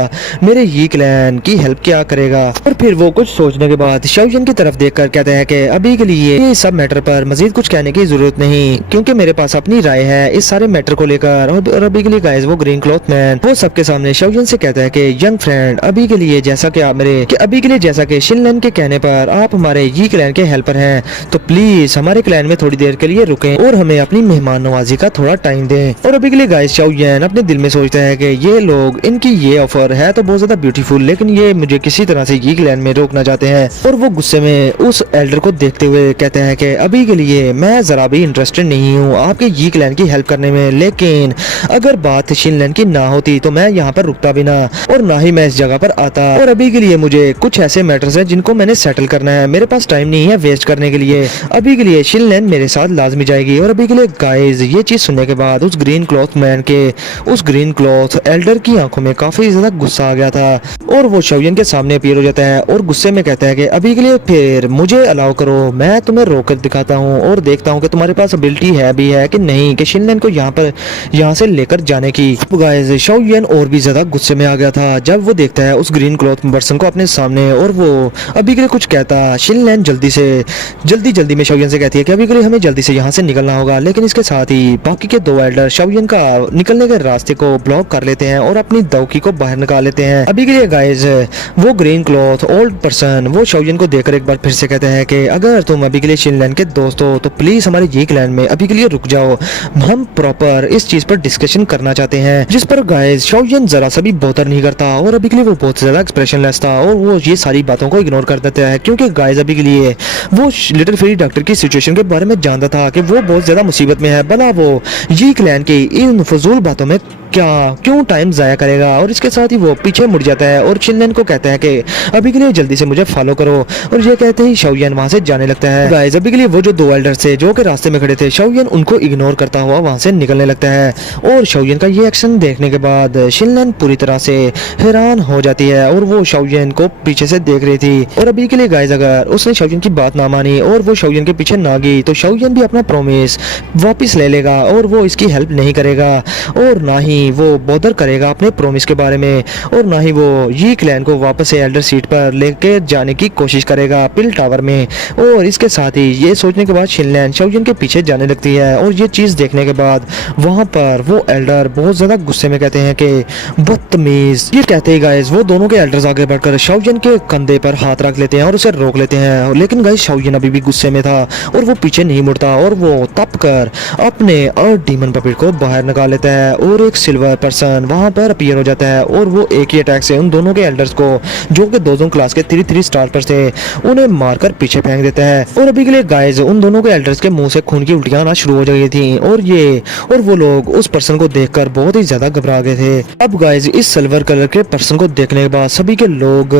मेरे यी क्लैन की हेल्प क्या करेगा। और फिर वो कुछ सोचने के बाद शाओयन की तरफ देखकर कहता है कि अभी के लिए इस सब मैटर पर मजीद कुछ कहने की जरूरत नहीं, क्योंकि मेरे पास अपनी राय है इस सारे मैटर को लेकर। और अभी के लिए गाइस वो ग्रीन क्लॉथ मैन वो सबके सामने शाओयन से कहता है कि यंग फ्रेंड अभी के लिए जैसा कि शिनलैन के कहने पर आप हमारे यी क्लैन के हेल्पर हैं, तो प्लीज हमारे क्लैन में थोड़ी देर के लिए रुकें और हमें अपनी मेहमान नवाजी का थोड़ा टाइम दें। और अभी के लिए गाइस शाओयन अपने दिल में सोचता है कि ये लोग इनकी ये ऑफर है तो बहुत ज्यादा ब्यूटीफुल, लेकिन ये मुझे किसी तरह से यी क्लैन में रोकना चाहते हैं। और वो गुस्से में उस एल्डर को देखते हुए कहते हैं कि अभी के लिए मैं जरा भी इंटरेस्टेड नहीं हूँ आपके यी क्लैन की हेल्प करने में, लेकिन अगर बात शिनलैन की ना होती तो मैं यहाँ पर रुकता भी ना और ना ही मैं इस जगह पर आता। और अभी के लिए मुझे कुछ ऐसे मैटर्स हैं जिनको मैंने सेटल करना है, मेरे पास टाइम नहीं है वेस्ट करने के लिए। अभी के लिए शिनलैन मेरे साथ लाजमी जाएगी। और अभी के लिए गाइस ये चीज सुनने के बाद उस ग्रीन क्लॉथ मैन के उस ग्रीन क्लॉथ एल्डर की आंखों में काफी ज्यादा गुस्सा आ गया था और वो शाओयन के सामने अपीयर हो जाता है और गुस्से में कहता है कि अभी के लिए फिर मुझे अलाउ करो, मैं तुम्हें रोक दिखाता हूँ और देखता हूँ कि तुम्हारे पास एबिलिटी है भी है कि नहीं कि शिनलैन को यहाँ से लेकर जाने की। गाइस शाओयन और भी ज्यादा गुस्से में आ गया था जब वो देखता है उस ग्रीन क्लॉथ पर्सन को अपने सामने और वो अभी के लिए कुछ कहता। शिनलैन जल्दी में शाओयन से कहती है कि अभी के लिए हमें जल्दी से यहाँ से निकलना होगा, लेकिन इसके साथ ही बाकी के दो एल्डर शाओयन का निकलने के रास्ते को ब्लॉक कर लेते हैं और अपनी दौकी को बाहर निकाल लेते हैं। अभी के लिए गाइस वो ग्रीन क्लॉथ ओल्ड पर्सन वो शाओयन को देखकर एक बार फिर से कहते हैं कि अगर तुम अभी के लिए शिनलैन के दोस्त हो तो प्लीज हमारे यी क्लैन में अभी के लिए रुक जाओ, हम प्रॉपर इस चीज पर डिस्कशन करना चाहते हैं। जिस पर गाइस शाओयन जरा सा भी बॉदर नहीं करता और अभी के लिए वो बहुत ज्यादा एक्सप्रेशनलेस था और वो ये सारी बातों को इग्नोर कर देता है, क्योंकि गाइस अभी के लिए वो लिटिल फेरी डॉक्टर की सिचुएशन के बारे में जानता था कि वो बहुत ज्यादा मुसीबत में है, भला वो यी क्लैन की इन फजूल बातों में क्या क्यों टाइम जाया करेगा, और इसके साथ ही वो पीछे मुड़ जाता है और शिनलैन को कहता है कि अभी के लिए जल्दी से मुझे फॉलो करो, और ये कहते ही शाओयान वहां से जाने लगता है। गाइस अभी के लिए वो जो दो एल्डर्स थे जो कि रास्ते में खड़े थे, शाओयान उनको इग्नोर करता हुआ वहां से निकलने लगता है, और शाओयान का ये एक्शन देखने के बाद शिनलैन पूरी तरह से हैरान हो जाती है और वो शाओयान को पीछे से देख रही थी। और अभी के लिए गाइस अगर उसने शाओयान की बात ना मानी और वो शाओयान के पीछे ना गई तो शाओयान भी अपना प्रॉमिस वापस ले लेगा और वो इसकी हेल्प नहीं करेगा, और ना ही वो बॉदर करेगा अपने प्रॉमिस के बारे में, और ना ही वो ये क्लैन को वापस से एल्डर सीट पर लेके जाने की कोशिश करेगा पिल टावर में। और इसके साथ ही ये सोचने के बाद शिनलैन शाओयान के पीछे जाने लगती है, और ये चीज देखने के बाद वहां पर वो एल्डर बहुत ज्यादा गुस्से में कहते हैं कि बदतमीज। ये कहते ही गाइस वो दोनों के एल्डर्स आगे बढ़कर शाओयान के कंधे पर हाथ रख लेते हैं और उसे रोक लेते हैं, लेकिन गाइस शाओयान अभी भी गुस्से में था और वो पीछे नहीं मुड़ता, और वो तप कर अपने अर्थ डीमन पपेट को बाहर निकाल लेता है, और एक सिल्वर पर्सन वहां पर अपीयर हो जाता है, और वो एक ही अटैक से उन दोनों के एल्डर्स को जो कि 2 क्लास के 3 स्टार पर थे उन्हें मारकर पीछे फेंक देता है। और अभी के लिए गाइस उन दोनों के एल्डर्स के मुंह से खून की उल्टियां आना शुरू हो गई थी, और वो लोग उस पर्सन को देखकर बहुत ही ज्यादा घबरा गए थे। अब गाइस इस सिल्वर कलर के पर्सन को देखने के बाद सभी के लोग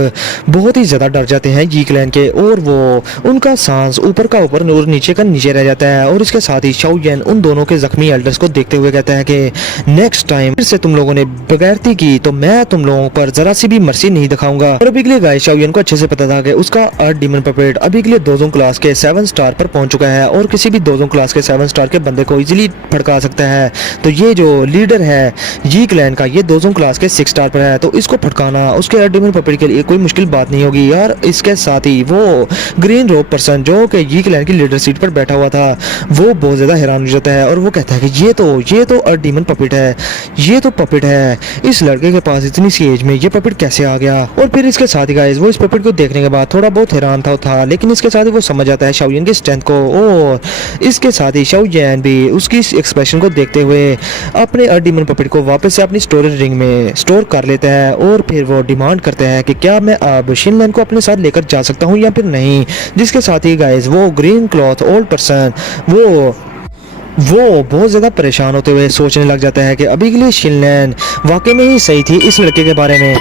बहुत ही ज्यादा डर जाते हैं यी क्लैन के, और वो उनका सांस ऊपर का ऊपर और नीचे का नीचे रह जाता है। और इसके साथ ही शाओयान उन दोनों के जख्मी एल्डर्स को देखते हुए कहता है कि नेक्स्ट टाइम फिर से तुम लोगों ने बगैरती की तो मैं तुम लोगों पर जरा सी भी मर्सी नहीं दिखाऊंगा। और अभी के लिए गाइस शाओयान को अच्छे से पता था कि उसका अर्थ डीमन पपेट अभी के लिए 2 क्लास के 7 स्टार पर पहुंच चुका है, और किसी भी 2 क्लास के 7 स्टार के बंदे को इजीली भड़का सकता है। तो ये जो लीडर है यी क्लैन का, ये 2 क्लास के 6 स्टार पर है, तो इसको भड़काना उसके अर्थ डीमन पपेट के लिए कोई मुश्किल बात नहीं होगी यार। इसके साथ ही वो ग्रीन रोप पर्सन जो कि यी क्लैन की लीडर सीट पर बैठा हुआ था वो बहुत ज्यादा हैरान हो जाता है, और वो कहता है कि ये तो अर्थ डीमन पपेट है, ये तो पपेट है, इस लड़के के पास इतनी सी एज में ये पपेट कैसे आ गया। और फिर इसके साथ ही गाइस वो इस पपेट को देखने के बाद थोड़ा बहुत हैरान था, लेकिन इसके साथ ही वो समझ आता है शाओयान की स्ट्रेंथ को, और इसके साथ ही शाओयान भी उसकी एक्सप्रेशन को देखते हुए अपने अर्थ डीमन पपेट को वापस से अपनी स्टोरेज रिंग में स्टोर कर लेता है, और फिर वो डिमांड करता है कि क्या मैं अब शिनलैन को अपने साथ लेकर जा सकता हूँ या फिर नहीं। जिसके साथ ही गाइस वो ग्रीन क्लॉथ ओल्ड पर्सन वो बहुत ज़्यादा परेशान होते हुए सोचने लग जाता है कि अभी के लिए शिनलैन वाकई में ही सही थी इस लड़के के बारे में,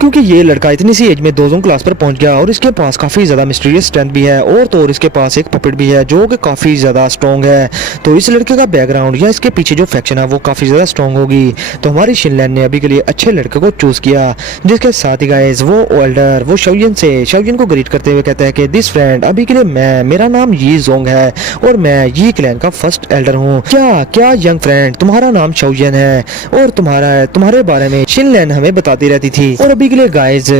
क्योंकि ये लड़का इतनी सी एज में 2 क्लास पर पहुंच गया, और इसके पास काफ़ी ज़्यादा मिस्टीरियस स्ट्रेंथ भी है, और तो और इसके पास एक पपेट भी है जो कि काफ़ी ज़्यादा स्ट्रॉन्ग है। तो इस लड़के का बैकग्राउंड या इसके पीछे जो फैक्शन है वो काफ़ी ज़्यादा स्ट्रॉन्ग होगी। तो हमारी शिनलैन ने अभी के लिए अच्छे लड़के को चूज़ किया। जिसके साथ ही गाइस वो एल्डर वो शाओयान को ग्रीट करते हुए कहता है कि दिस फ्रेंड, अभी के लिए मेरा नाम यी जोंग है और मैं यी क्लैन का फर्स्ट एल्डर हूँ। क्या यंग फ्रेंड, तुम्हारा नाम शाओयान है और तुम्हारे बारे में शिनलैन हमें बताती रहती थी। और अभी के लिए गाइस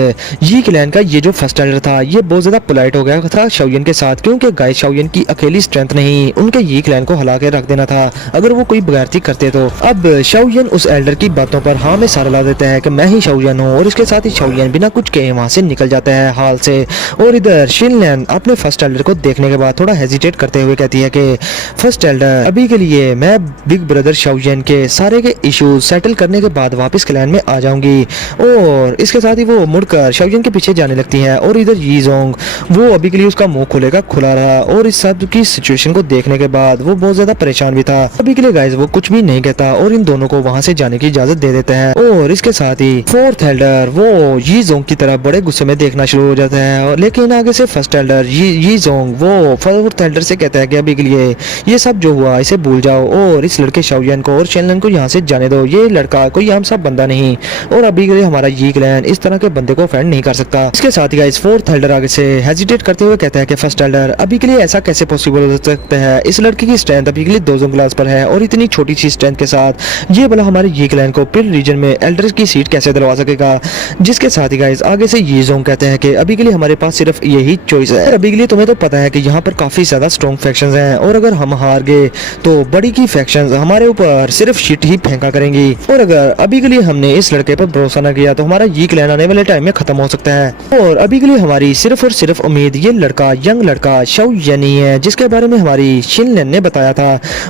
यी क्लैन का ये जो फर्स्ट एल्डर था ये बहुत ज्यादा पोलाइट हो गया था शाओयान के साथ, क्योंकि गाइस शाओयान की अकेली स्ट्रेंथ नहीं उनके यी क्लैन को हिला के रख देना था अगर वो कोई बगैरती करते तो। अब शाओयान उस एल्डर की बातों पर हाँ में सारा ला देता है कि मैं ही शाओयान हूँ, और इसके साथ ही शाओयान बिना कुछ कहे वहां से निकल जाता है हाल से। और इधर शिनलैन अपने फर्स्ट एल्डर को देखने के बाद थोड़ा हेजिटेट करते हुए कहती है कि फर्स्ट एल्डर, अभी के लिए मैं बिग ब्रदर शाओयान के सारे के इश्यूज सेटल करने के बाद वापस क्लैन में आ जाऊंगी। और इसके साथ ही वो मुड़कर शाओयान के पीछे जाने लगती है, और इधर यी जोंग वो अभी के लिए उसका मुंह खुलेगा खुला रहा, और इस सब की सिचुएशन को देखने के बाद वो बहुत ज्यादा परेशान भी था। अभी के लिए गाइस वो कुछ भी नहीं कहता और इन दोनों को वहां से जाने की इजाजत दे देता है। और इसके साथ ही फोर्थ एल्डर वो यी जोंग की तरफ बड़े गुस्से में देखना शुरू हो जाता है, लेकिन आगे से फर्स्ट एल्डर यी जोंग वो फोर्थ एल्डर से कहता है कि अभी के लिए ये सब जो हुआ इसे भूल जाओ, और इस लड़के शाओयान को और शिनलैन को यहाँ से जाने दो। ये लड़का कोई आम सा बंदा नहीं, और अभी के लिए हमारा यी क्लैन इस तरह के बंदे को ऑफेंड नहीं कर सकता। इसके साथ ही गाइस फोर्थ एल्डर आगे से हेजिटेट करते हुए कहता है कि फर्स्ट एल्डर, अभी के लिए ऐसा कैसे पॉसिबल हो सकता है, इस लड़के की स्ट्रेंथ अभी के लिए 2 क्लास पर है, और इतनी छोटी सी स्ट्रेंथ के साथ ये भला हमारे यी क्लैन को पिल रीजन में एल्डर की सीट कैसे दिलवा सकेगा। जिसके साथ ही गाइस आगे से यी जोंग कहते हैं कि अभी के लिए हमारे पास सिर्फ यही चॉइस है। अभी के लिए तुम्हें तो पता है कि यहाँ पर काफी ज्यादा स्ट्रॉन्ग फैक्शंस हैं, और अगर हम हार गए तो बड़ी की फैक्शंस हमारे ऊपर सिर्फ शिट ही फेंका करेंगी, और अगर अभी के लिए हमने इस लड़के पर भरोसा न किया तो हमारा यी क्लैन आने वाले टाइम में खत्म हो सकता है। और अभी के लिए हमारी सिर्फ और सिर्फ उम्मीद ये लड़का, यंग लड़का शाओ यान ही है, जिसके बारे में हमारी शिनलैन ने बताया था।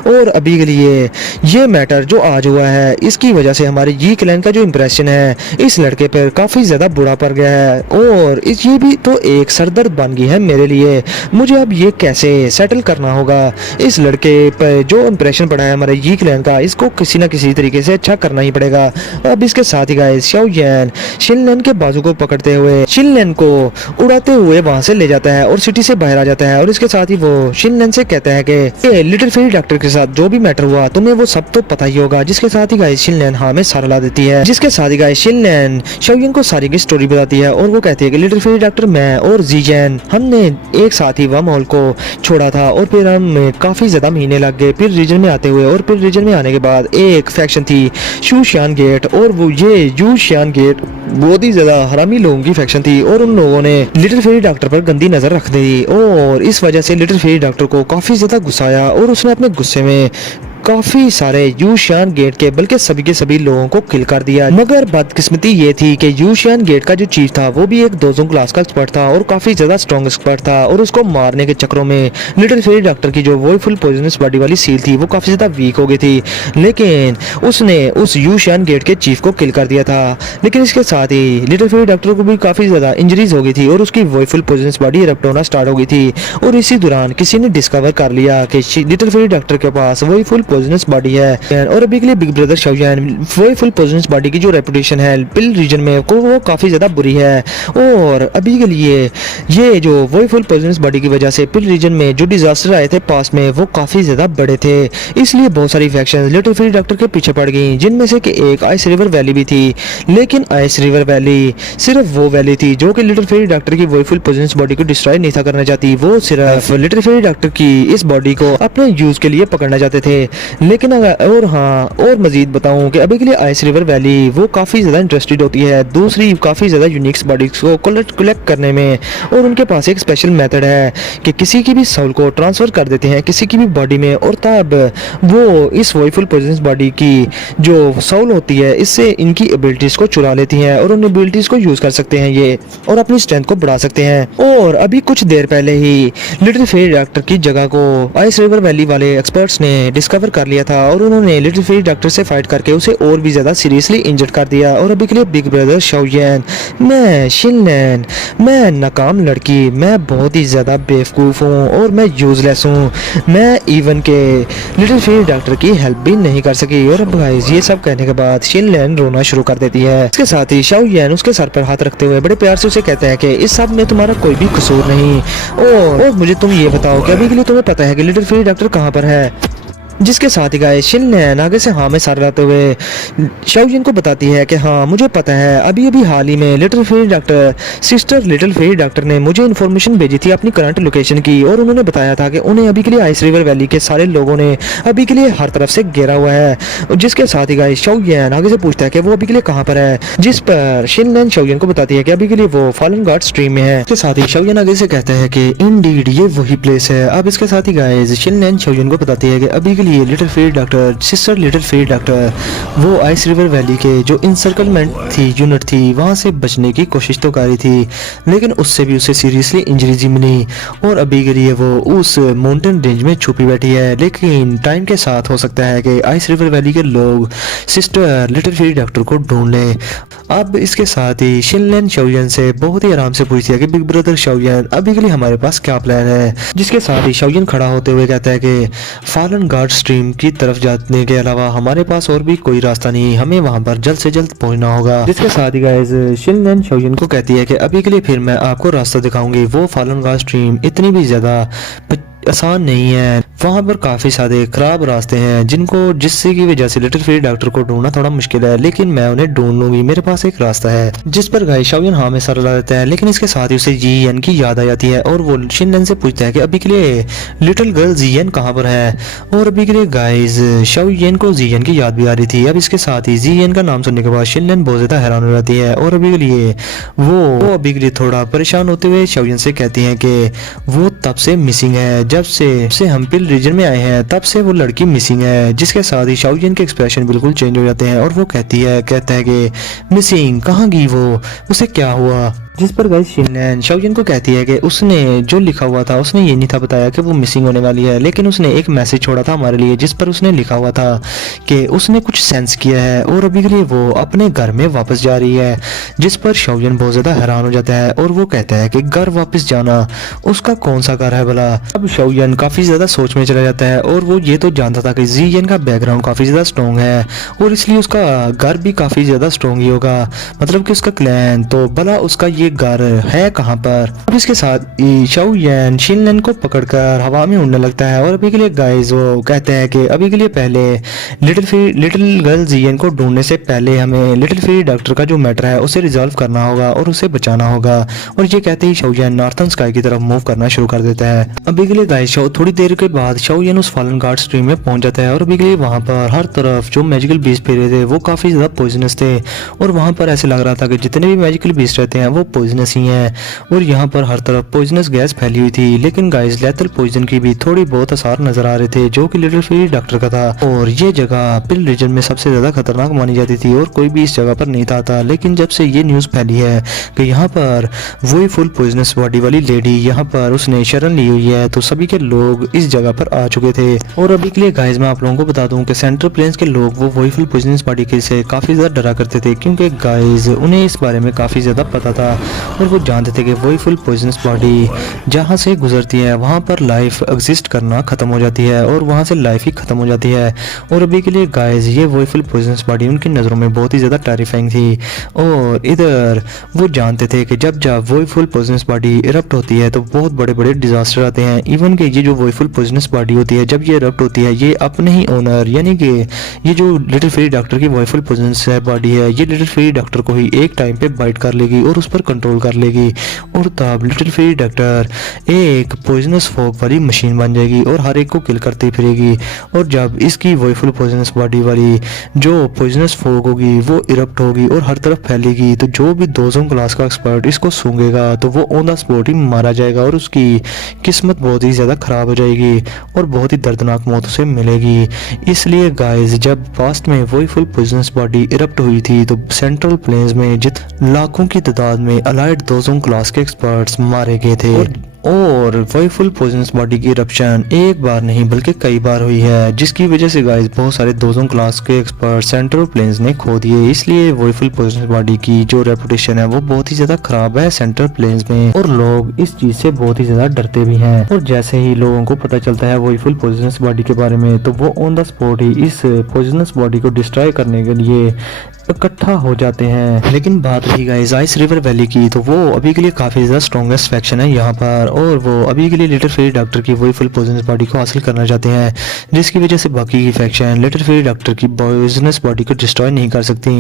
और अभी के लिए ये मैटर जो आज हुआ है, इसकी वजह से हमारे जी क्लैन का जो इंप्रेशन है इस लड़के पर काफी ज्यादा बुरा पड़ गया है। और ये भी तो एक सरदर्द बन गई है मेरे लिए। मुझे अब ये कैसे सेटल करना होगा। इस लड़के पर जो इंप्रेशन पड़ा है हमारे जी क्लैन का, इसको किसी ना किसी तरीके से अच्छा करना ही पड़ेगा। अब इसके साथ ही गाइस शाओ यान शिनलैन के बाजू को पकड़ते हुए शिनलैन को उड़ाते हुए वहां से ले जाता है और सिटी से बाहर आ जाता है। और इसके साथ ही वो शिनलैन से कहता है कि लिटिल फेरी डॉक्टर के साथ जो भी मैटर हुआ तुम्हें वो सब तो पता ही होगा। जिसके साथ ही गाइस शिनलैन हाँ में सारा ला देती है। जिसके साथ ही गाइस शिनलैन शाओ यान को सारी की स्टोरी बताती है और वो कहती है कि लिटिल फेरी डॉक्टर, मैं और जीजैन हमने एक साथ ही वर्म होल को छोड़ा था और फिर हम काफी ज्यादा महीने लग गए फिर रीजन में आते हुए। और फिर रीजन में आने के बाद एक फैक्शन थी शूशियान गेट, और वो ये शूशियान गेट बहुत ही ज्यादा हरामी लोगों की फैक्शन थी और उन लोगों ने लिटिल फेरी डॉक्टर पर गंदी नजर रख दी। और इस वजह से लिटिल फेरी डॉक्टर को काफी ज्यादा गुस्सा आया और उसने अपने गुस्से में काफी सारे यूशियान गेट के बल्कि सभी के सभी लोगों को किल कर दिया। मगर बदकिस्मती ये थी कि यूशियान गेट का जो चीफ था वो भी एक दोजों क्लास का एक्सपर्ट था और काफी ज्यादा स्ट्रॉन्ग एक्सपर्ट था। और उसको मारने के चक्रों में लिटिल फेरी डॉक्टर की जो वो फुल पॉइजनस बॉडी वाली सील थी वो काफी ज्यादा वीक हो गई थी, लेकिन उसने उस यूशियान गेट के चीफ को किल कर दिया था। लेकिन इसके साथ ही लिटिल फेरी डॉक्टर को भी काफी ज्यादा इंजरीज हो गई थी और उसकी वो फुल पॉइजनस बॉडी इरप्ट होना स्टार्ट हो गई थी। और इसी दौरान किसी ने डिस्कवर कर लिया कि लिटिल फेरी डॉक्टर के पास वही फुल पॉइजनस बॉडी है। और अभी के लिए बिग ब्रदर शाओ यान वही फुल पॉइजनस बॉडी की जो रेपुटेशन है पिल रीजन में वो काफी ज्यादा बुरी है। और अभी के लिए ये जो वही फुल पॉइजनस बॉडी की वजह से पिल रीजन में जो डिजास्टर आए थे पास में वो काफी ज्यादा बड़े थे, इसलिए बहुत सारी फैक्शंस लिटिल फेरी डॉक्टर के पीछे पड़ गई, जिनमें से कि एक आइस रिवर वैली भी थी। लेकिन आइस रिवर वैली सिर्फ वो वैली थी जो कि लिटिल फेरी डॉक्टर की वही फुल पॉइजनस बॉडी को डिस्ट्रॉय नहीं था करना चाहती, वो सिर्फ लिटिल फेरी डॉक्टर की इस बॉडी को अपने यूज के लिए पकड़ना चाहते थे। लेकिन और हाँ, और मजीद बताऊं कि अभी के लिए आइस रिवर वैली वो काफी ज्यादा इंटरेस्टेड होती है दूसरी काफी ज्यादा यूनिक बॉडीज को कलेक्ट करने में। और उनके पास एक स्पेशल मेथड है कि किसी की भी सोल को ट्रांसफर कर देते हैं किसी की भी बॉडी में, और तब वो इस वॉयफुल पॉइजनस बॉडी की जो सोल होती है इससे इनकी एबिलिटीज को चुरा लेती हैं और उन एबिलिटीज को यूज कर सकते हैं ये और अपनी स्ट्रेंथ को बढ़ा सकते हैं। और अभी कुछ देर पहले ही लिटिल फेरी डॉक्टर की जगह को आइस रिवर वैली वाले एक्सपर्ट्स ने डिस्कवर कर लिया था और उन्होंने लिटिल फेरी डॉक्टर से फाइट करके उसे और भी ज्यादा सीरियसली इंजर्ड कर दिया। और अभी के लिए बिग ब्रदर शाओ यान, मैं शिनलैन, मैं नाकाम लड़की, मैं बहुत ही ज्यादा बेवकूफ हूँ और मैं यूजलेस हूँ, मैं इवन के लिटिल फेरी डॉक्टर की हेल्प भी नहीं कर सकी। और अब गाइस ये सब कहने के बाद शिनलैन रोना शुरू कर देती है। इसके साथ ही शाओ यान उसके सर पर हाथ रखते हुए बड़े प्यार से उसे कहते हैं कि इस सब में तुम्हारा कोई भी कसूर नहीं, और मुझे तुम ये बताओ कि अभी के लिए तुम्हें पता है कि लिटिल फेरी डॉक्टर कहाँ पर है। जिसके साथ ही गाइस शिनलैन आगे से हाँ में सर लाते हुए शाओ यान को बताती है कि हाँ मुझे पता है, अभी अभी हाल ही में little fairy doctor sister little fairy doctor ने मुझे इन्फॉर्मेशन भेजी थी अपनी करंट लोकेशन की और उन्होंने बताया था कि उन्हें अभी के लिए आइस रिवर वैली के सारे लोगों ने अभी के लिए हर तरफ से घेरा हुआ है। जिसके साथ ही गाइस शाओ यान आगे से पूछता है कि वो अभी के लिए कहाँ पर है, जिस पर शिनलैन शाओ यान को बताती है कि अभी के लिए वो फॉलन गॉड स्ट्रीम में है। इसके साथ ही शाओ यान आगे से कहते हैं कि इंडीड ये वही प्लेस है। अब इसके साथ ही गाइस शिनलैन शाओ यान को बताती है कि अभी के लिए little fairy doctor sister little fairy doctor वो आइस रिवर वैली के जो इंसर्कलमेंट थी यूनिट थी वहां से बचने की कोशिश तो करी थी, लेकिन उससे भी उसे सीरियसली इंजरीज मिली और अभी के लिए वो उस माउंटेन रेंज में छुपी बैठी है। लेकिन टाइम के साथ हो सकता है कि आइस रिवर वैली के लोग सिस्टर लिटिल फेरी डॉक्टर को ढूंढ लें। अब इसके साथ ही शिनलैन शाओ यान से बहुत ही आराम से पूछती है कि बिग ब्रदर शाओ यान अभी के लिए हमारे पास क्या प्लान है। जिसके साथ ही शाओ यान खड़ा होते हुए कहता है कि फॉलन गॉड स्ट्रीम की तरफ जाने के अलावा हमारे पास और भी कोई रास्ता नहीं, हमें वहां पर जल्द से जल्द पहुंचना होगा। जिसके साथ ही गाइस शिनलैन शाओ यान को कहती है कि अभी के लिए फिर मैं आपको रास्ता दिखाऊंगी। वो फॉलन गॉड स्ट्रीम इतनी भी ज्यादा आसान नहीं है, वहाँ पर काफी सारे खराब रास्ते हैं जिससे की वजह से लिटिल फेरी डॉक्टर को ढूंढना थोड़ा मुश्किल है, लेकिन मैं उन्हें ढूंढ लूंगी, मेरे पास एक रास्ता है। जिस पर गाइस शाओ यान हाँ में सर ला देता है, लेकिन इसके साथ ही उसे जी यान की याद आ जाती है और वो शिनलैन से पूछता है कि अभी के लिए लिटिल गर्ल जी यान कहाँ पर है। और अभी के लिए गाइस शाओ यान को जी यान की याद भी आ रही थी। अब इसके साथ ही जी यान का नाम सुनने के बाद शिनलैन बहुत ज्यादा हैरान हो जाती है और अभी के लिए वो अभी के लिए थोड़ा परेशान होते हुए शाओ यान से कहती है कि वो तब से मिसिंग है जब से हम पिल पिल रीजन में आए हैं तब से वो लड़की मिसिंग है, जिसके साथ ही शाओजिन के एक्सप्रेशन बिल्कुल चेंज हो जाते हैं और वो कहता है कि मिसिंग, कहाँ गई वो, उसे क्या हुआ। जिस पर गाइस शिनलैन शाओजिन को कहती है कि उसने जो लिखा हुआ था उसने ये नहीं था बताया कि वो मिसिंग होने वाली है, लेकिन उसने एक मैसेज छोड़ा था हमारे लिए जिस पर उसने लिखा हुआ था कि उसने कुछ सेंस किया है और अभी के लिए वो अपने घर में वापस जा रही है। जिस पर शाओजिन बहुत ज़्यादा हैरान हो जाता है और वो कहता है कि घर वापस जाना, उसका कौन सा घर है भला। अब शाओजिन काफ़ी ज़्यादा सोच में चला जाता है और वो ये तो जानता था कि ज़ियन का बैकग्राउंड काफ़ी ज़्यादा स्ट्रॉन्ग है और इसलिए उसका घर भी काफ़ी ज़्यादा स्ट्रॉन्ग ही होगा, मतलब कि उसका क्लैन, तो भला उसका ये घर है कहाँ पर। अब इसके साथ शाओजिन शिनलैन को पकड़कर हवा में उड़ने लगता है और अभी के लिए गाइस वो कहते हैं कि अभी के लिए पहले लिटिल गर्ल ज़ियन को ढूंढने से पहले हमें लिटिल फेरी डॉक्टर का जो मैटर है उसे रिजॉल्व करना होगा और उसे बचाना होगा। और ये कहते ही शाओजिन नॉर्थर्न स्काई की तरफ मूव करना शुरू कर देता है। अभी के लिए गाइस थोड़ी देर के बाद शाओजिन उस फॉलन गार्ड स्ट्रीम में पहुंच जाता है और अभी के लिए वहां पर हर तरफ जो मैजिकल बीस्ट फेरे थे वो काफी ज्यादा पॉइजनस थे और वहां पर ऐसे लग रहा था कि जितने भी मैजिकल बीस्ट रहते हैं वो पॉइजनस ही हैं और यहाँ पर हर तरफ पॉइजनस गैस फैली हुई थी। लेकिन गाइस लेथल पॉइजन की भी थोड़ी बहुत आसार नजर आ रहे थे जो कि लिटिल फेरी डॉक्टर का था और ये जगह पिल रीजन में सबसे ज्यादा खतरनाक मानी जाती थी और कोई भी इस जगह पर नहीं था। लेकिन जब से ये न्यूज फैली है कि यहाँ पर वही फुल पॉइजनस बॉडी वाली लेडी यहाँ पर उसने शरण ली हुई है तो सभी के लोग इस जगह पर आ चुके थे। और अभी के लिए गाइस मैं आप लोगों को बता दूं कि सेंट्रल प्लेन्स के लोग वो वही फुल पॉइजनस बॉडी के से काफी ज्यादा डरा करते थे क्योंकि गाइस उन्हें इस बारे में काफी ज्यादा पता था और वो जानते थे कि वही फुल पॉइजनस बॉडी जहाँ से गुजरती है वहाँ पर लाइफ एग्जिस्ट करना खत्म हो जाती है और वहाँ से लाइफ ही खत्म हो जाती है। और अभी के लिए गाइस ये वही फुल पॉइजनस बॉडी उनकी नज़रों में बहुत ही ज़्यादा टेरिफाइंग थी और इधर वो जानते थे कि जब वही फुल पॉइजनस बॉडी इरप्ट होती है तो बहुत बड़े बड़े डिजास्टर आते हैं। इवन कि ये जो वही फुल पॉइजनस बॉडी होती है जब ये इरप्ट होती है ये अपने ही ओनर यानी कि ये जो लिटिल फेरी डॉक्टर की वही फुल पॉइजनस बॉडी है ये लिटिल फेरी डॉक्टर को ही एक टाइम पे बाइट कर लेगी और उस पर कंट्रोल कर लेगी और तब लिटिल फेरी डॉक्टर एक पॉइजनस फॉग वाली मशीन बन जाएगी और हर एक को किल करती फिरेगी। और जब इसकी वही फुल पॉइजनस बॉडी वाली जो पॉइजनस फॉग होगी वो इरप्ट होगी और हर तरफ फैलेगी तो जो भी दोजों क्लास का एक्सपर्ट इसको सूंघेगा तो वो ऑन द स्पॉट ही मारा जाएगा और उसकी किस्मत बहुत ही ज़्यादा ख़राब हो जाएगी और बहुत ही दर्दनाक मौत उसे मिलेगी। इसलिए गाइस जब पास्ट में वही फुल पॉइजनस बॉडी इरप्ट हुई थी तो सेंट्रल प्लेन्स में लाखों की तादाद में अलाइड दोजों क्लास के एक्सपर्ट्स मारे गए थे और वही फुल पॉइजनस बॉडी की इरप्शन एक बार नहीं बल्कि कई बार हुई है जिसकी वजह से गाइस बहुत सारे दोजों क्लास के एक्सपर्ट सेंट्रल प्लेन्स ने खो दिए। इसलिए वही फुल पॉइजनस बॉडी की जो रेपुटेशन है वो बहुत ही ज्यादा खराब है सेंट्रल प्लेन्स में और लोग इस चीज से बहुत ही ज्यादा डरते भी हैं। और जैसे ही लोगों को पता चलता है वही फुल पॉइजनस बॉडी के बारे में तो वो ऑन द स्पॉट ही इस पॉइजनस बॉडी को डिस्ट्रॉय करने के लिए इकट्ठा हो जाते हैं। लेकिन बात रही गाइस आइस रिवर वैली की तो वो अभी के लिए काफी ज्यादा स्ट्रॉन्गेस्ट फैक्शन है यहाँ पर और वो अभी के लिए लिटिल फेरी डॉक्टर की वही फुल पॉइजनस बॉडी को हासिल करना चाहते हैं जिसकी वजह से बाकी की फैक्शन लिटिल फेरी डॉक्टर की पॉइजनस बॉडी को डिस्ट्रॉय नहीं कर सकती।